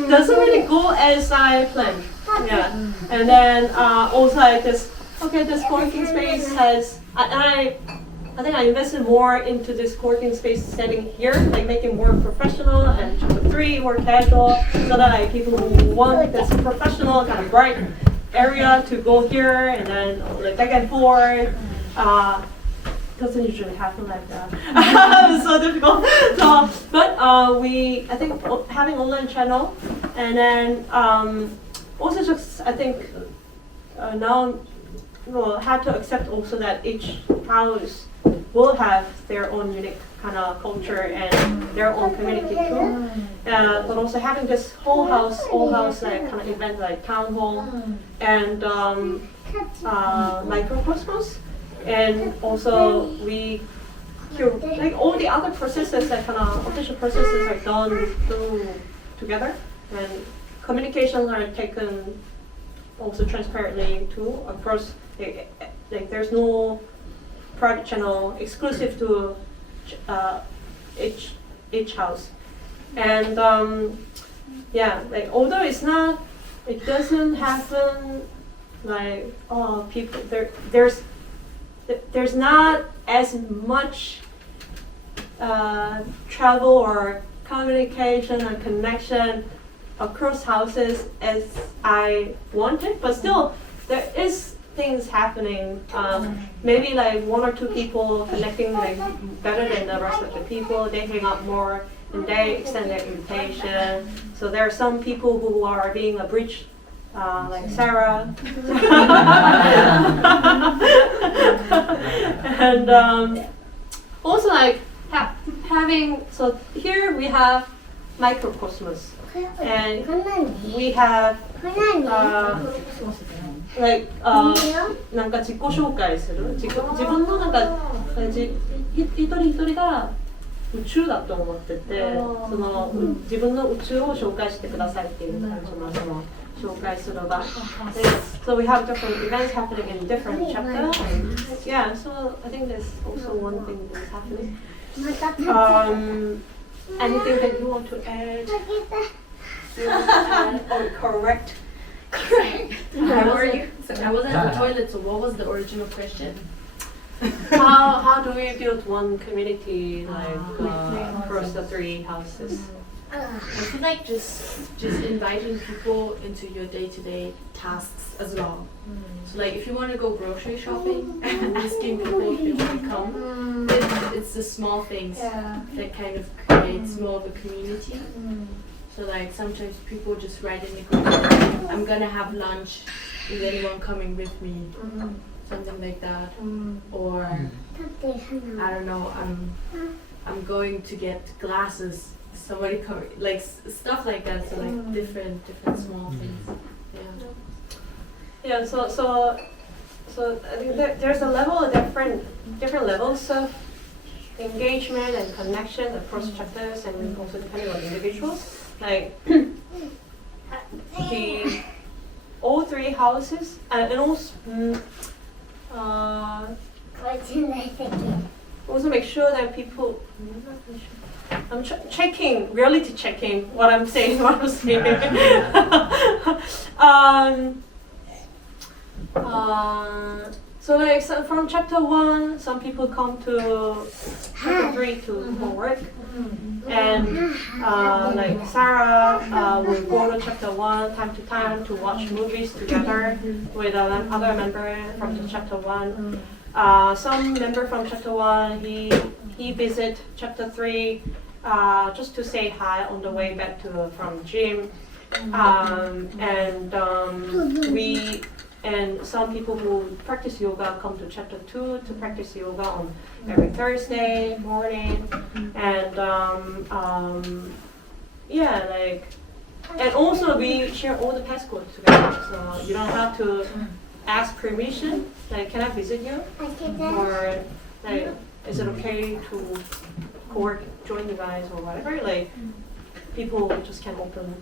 doesn't really go as I planned. Yeah, and then also like this co-working space has I think I invested more into this co-working space setting here, like making more professional, and chapter 3 more casual, so that like people who want this professional kind of bright area to go here and then like back and forth. Doesn't usually happen like that. It's so difficult. So, but I think having online channel, and then also just I think now we'll have to accept also that each house will have their own unique kind of culture and their own community too. But also having this whole house like kind of event like town hall and microcosmos. And also we like all the other processes that kind of official processes are done through together, and communications are taken also transparently too across. Like there's no private channel exclusive to each house, and like although it doesn't happen like people there's not as much travel or communication and connection across houses as I wanted, but still there is things happening. Maybe like 1 or 2 people connecting like better than the rest of the people. They hang out more and they extend their invitation. So there are some people who are being a bridge. Like Sarah, and also like having. So here we have microcosmos, and we have like なんか自己紹介する自分のなんか一人一人が宇宙だと思ってて、その自分の宇宙を紹介してくださいっていう感じのその。紹介する場。So we have different events happening in different chapters. Yeah, so I think that's also one thing that's happening. Anything that you want to add? or correct. I wasn't at the toilet, so what was the original question? How do we build one community across the 3 houses? I feel like just inviting people into your day-to-day tasks as well. So like if you want to go grocery shopping and asking people if they want to come, it's the small things that kind of creates more of a community. So like sometimes people just randomly go, I'm gonna have lunch, is anyone coming with me? Something like that. Or I don't know, I'm going to get glasses. Somebody come, like stuff like that. So like different small things. Yeah. So I think there's a level of different levels of engagement and connection across chapters, and also depending on individuals. Like all 3 houses, and also also make sure that people. I'm reality checking what I'm saying. So like from chapter 1, some people come to chapter 3 to work, and like Sarah will go to chapter 1 time to time to watch movies together with other member from the chapter 1. Some member from chapter 1 he visit chapter 3 just to say hi on the way back from gym, and some people who practice yoga come to chapter 2 to practice yoga on every Thursday morning, and and also we share all the passcodes together, so you don't have to ask permission, like can I visit you, or like is it okay to join you guys or whatever, like people just can open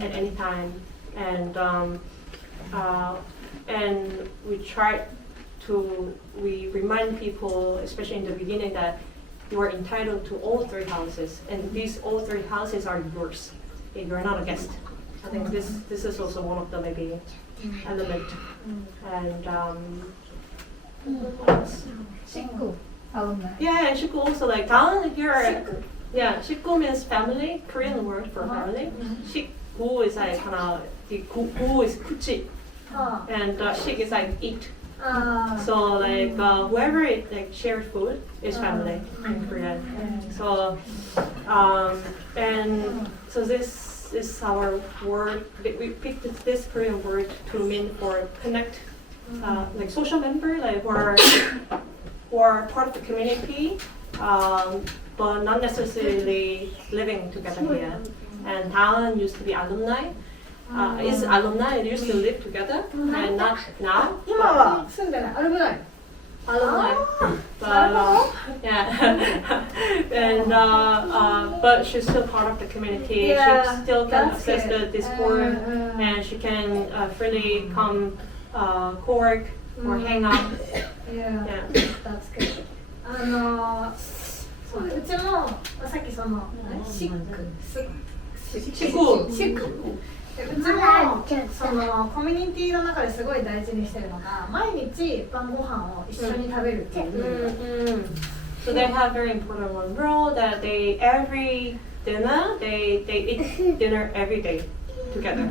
at any time, and we remind people, especially in the beginning, that you are entitled to all 3 houses, and these all 3 houses are yours. You're not a guest. I think this is also one of the maybe element. And what else? Shikku alumni. Yeah, and Shikku also, like Dawn here. Yeah, Shikku means family, Korean word for family. Shikku is like gu is kuchi, and shik is like eat. So like whoever like shared food is family in Korean. So and so this is our word. We picked this Korean word to mean for connect, like social member, like who are part of the community, but not necessarily living together here. And Dawn used to be alumni. Is alumni used to live together, and not now. 今は住んでない。アルムナイ。 Alumni, but yeah, and but she's still part of the community. Yeah, She still can that's access good. the Discord, and she can freely come co-work or hang out. Yeah, Yeah. that's good. そううちもさっきそのシックうちもそのコミュニティの中ですごい大事にしてるのが毎日晩ご飯を一緒に食べるっていう。 So they have very important one rule that every dinner they eat dinner every day together.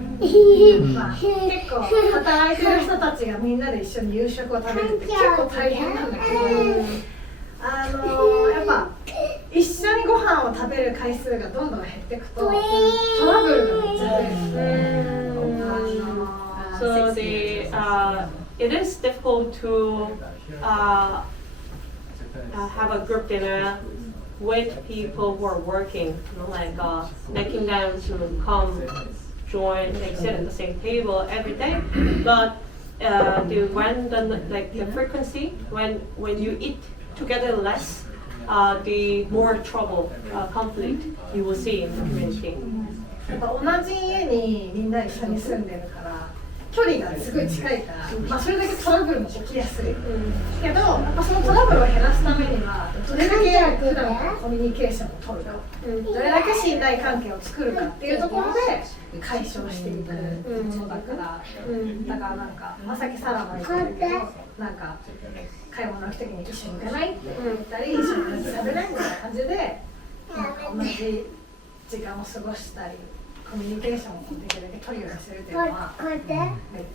まあ、結構働いてる人たちがみんなで一緒に夕食を食べるって結構大変なんだけど、やっぱ一緒にご飯を食べる回数がどんどん減っていくとトラブルがめっちゃ出る。So it is difficult to have a group dinner with people who are working, you know, like making them to come join, like sit at the same table every day. But the frequency when you eat together less, the more trouble, conflict you will see in the community. やっぱ同じ家にみんな一緒に住んでるから距離がすごい近いから、まあ、それだけトラブルも起きやすい、けどやっぱそのトラブルを減らすためにはどれだけ普段からコミュニケーションを取るか、どれだけ信頼関係を作るかっていうところで解消していくものだから、だからなんか、まあ、さっきサラも言ったけど、なんか買い物の時に一緒に行かないって言ったり、一緒に食べないみたいな感じで、なんか同じ時間を過ごしたり、コミュニケーションをできるだけ取るようにするっていうのはめっ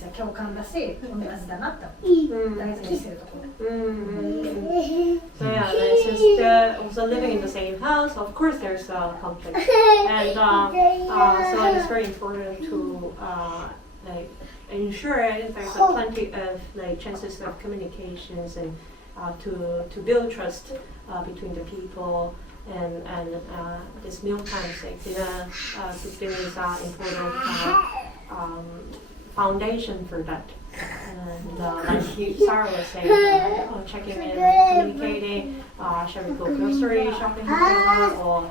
ちゃ共感だし、同じだなって思う、大事にしてるところ。So yeah, since they're also living in the same house, of course there's conflict, and so it's very important to like ensure there's plenty of like chances of communications and to build trust between the people. And this mealtime, like dinner system is important foundation for that. And like Sarah was saying, checking in, communicating, shall we go grocery shopping together, or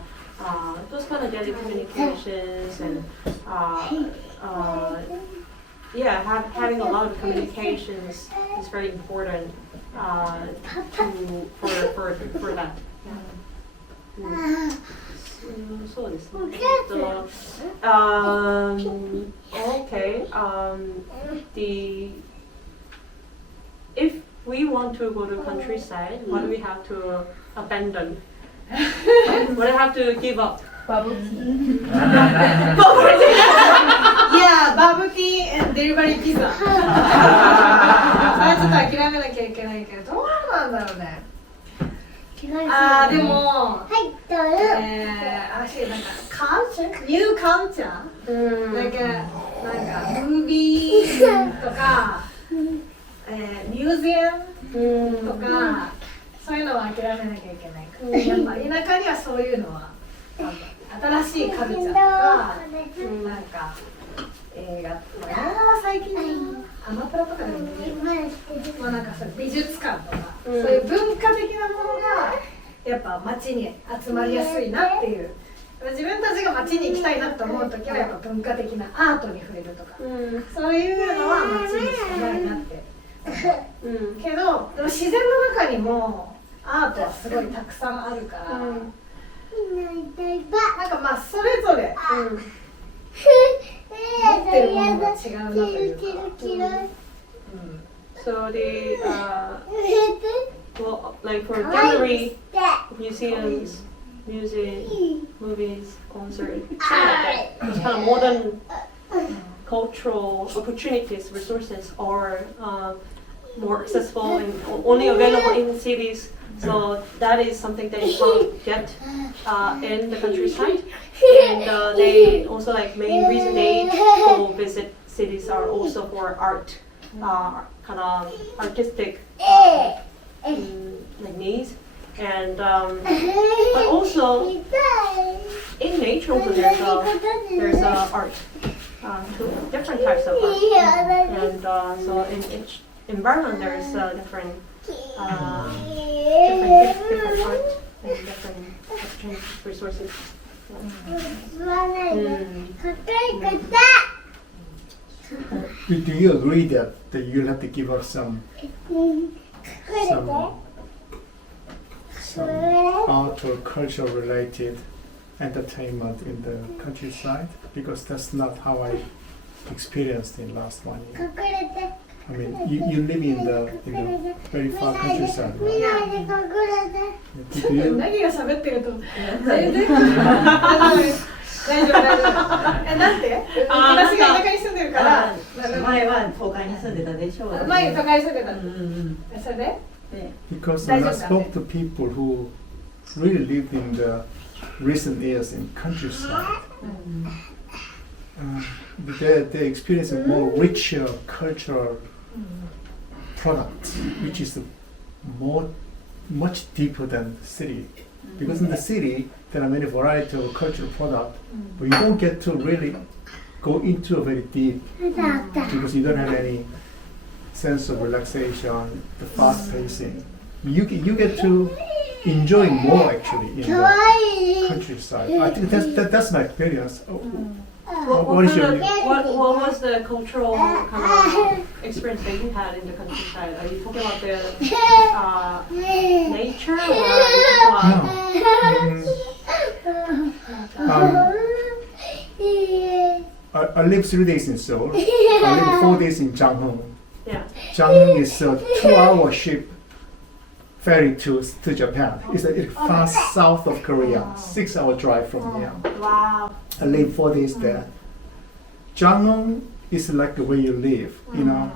those kind of daily communications, and having a lot of communications is very important for that. そうですね。Okay. If we want to go to countryside, what do we have to abandon? What do we have to give up? Bubble tea. Yeah, bubble tea and delivery pizza. それはちょっと諦めなきゃいけないけど、どうなんだろうね。でも、私なんかニューカルチャー、なんかムービーとか、ミュージアムとか、そういうのは諦めなきゃいけないから、やっぱ田舎にはそういうのは新しいカルチャーとか、なんか映画とか、最近アマプラとかでもまあなんか美術館とか、そういう文化的なものがやっぱ街に集まりやすいなっていう、自分たちが街に行きたいなと思うときはやっぱ文化的なアートに触れるとか、そういうのは街にしかないなってけど、でも自然の中にもアートはすごいたくさんあるから、なんかまあそれぞれ持ってるものが違うなというか。So like for gallery, museums, music, movies, concerts, those kind of modern cultural opportunities, resources are more accessible and only available in cities. So that is something that you can't get in the countryside. And they also like main reason they go visit cities are also for art, kind of artistic like needs. And but also in nature also there's art, too, different types of art. And so in each environment there's different art and different exchange resources. Do you agree that you'll have to give us some art or culture related entertainment in the countryside? Because that's not how I experienced in last 1 year. I mean, you live in the very far countryside, right? Do you? 何が喋ってると全然大丈夫なんて私が田舎に住んでるから前は都会に住んでたでしょう。前に都会に住んでたそれで Because when I spoke to people who really lived in the recent years in countryside, they experience a more richer cultural product, which is much deeper than the city. Because in the city, there are many variety of cultural products, but you don't get to really go into a very deep, because you don't have any sense of relaxation, the fast pacing. You get to enjoy more actually in the countryside. I think that's my experience. What is your what was the cultural kind of experience that you had in the countryside? Are you talking about the nature or are you talking about I lived 3 days in Seoul. I lived 4 days in Janghong. Yeah. Janghong is a 2-hour ship ferry to Japan. It's far south of Korea, 6-hour drive from here. Wow. I lived 4 days there. Janghong is like the way you live, you know.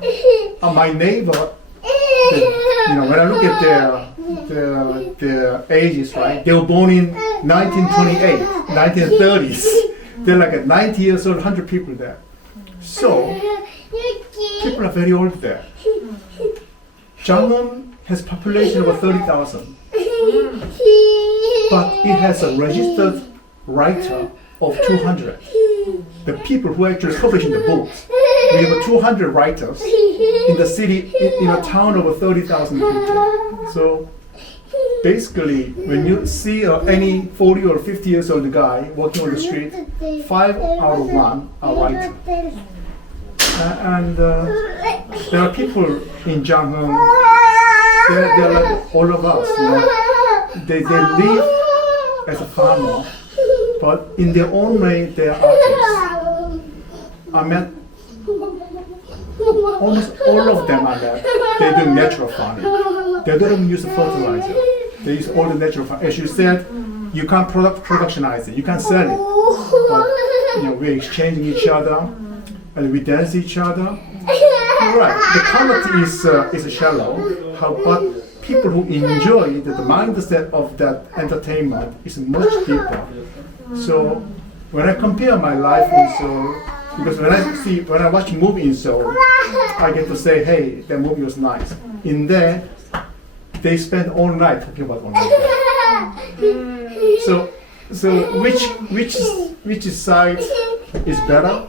My neighbor, when I look at their ages, right? They were born in 1928, 1930s. They're like at 90 years old, 100 people there. So people are very old there. Janghong has population of 30,000, but it has a registered writer of 200. The people who actually publish in the books. We have 200 writers in the city, in a town of 30,000 people. So basically, when you see any 40 or 50 years old guy walking on the street, 5 out of 1 are writers. And there are people in Janghong, they're like all of us, you know. They live as a farmer, but in their own way, they are artists. I met almost all of them I met. They do natural farming. They don't even use fertilizer. They use all the natural farming. As you said, you can't productionize it. You can't sell it. But we're exchanging each other, and we dance each other. Right. The comedy is shallow, but people who enjoy the mindset of that entertainment is much deeper. So when I compare my life in Seoul, because when I watch a movie in Seoul, I get to say, hey, that movie was nice. In there, they spend all night talking about one movie. So which side is better?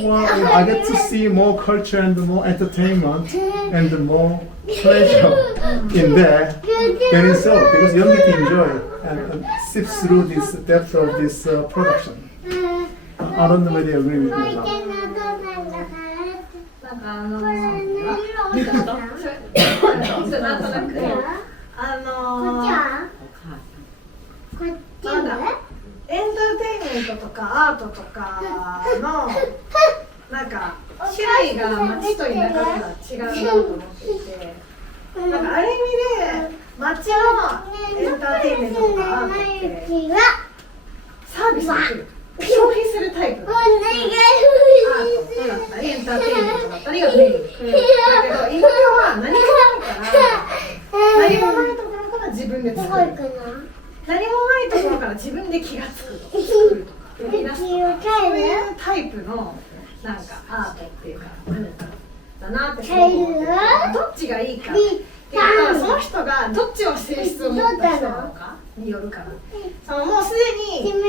Well, I get to see more culture and more entertainment and more pleasure in there than in Seoul, because you don't get to enjoy and sift through this depth of this production. I don't know whether you agree with me or not. なんとなくなんだエンターテインメントとかアートとかのなんか種類が街と田舎では違うなと思っていて、なんかある意味で街のエンターテインメントとかアートってサービスできる、消費するタイプのアートだったりエンターテインメントだったりがメインだけど、田舎は何もないから何もないところから自分で作る、何もないところから自分で気がつくとか作るとか生み出すとか、そういうタイプのなんかアートっていうかだなって思う。どっちがいいかっていうと、その人がどっちの性質を持った人なのかによるから、そのもうすでに洗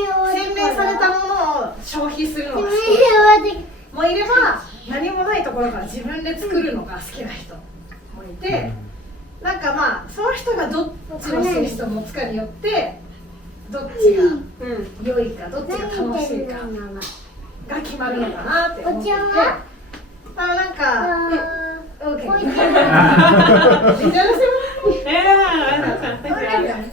練されたものを消費するのが好きな人もいれば、何もないところから自分で作るのが好きな人もいて、なんかまあその人がどっちの性質を持つかによってどっちが良いかどっちが楽しいかが決まるのかなって思ってて、なんかOK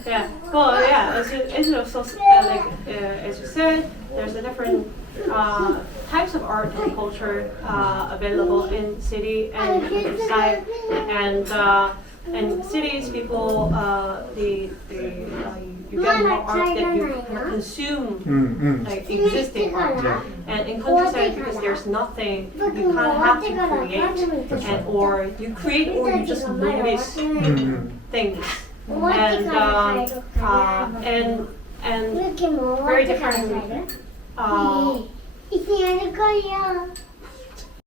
Yeah. Well, yeah. It's also like as you said, there's a different types of art and culture available in city and countryside, and cities people you get more art that you consume, like existing art, and in countryside because there's nothing, you kind of have to create, and or you create or you just notice things, and very different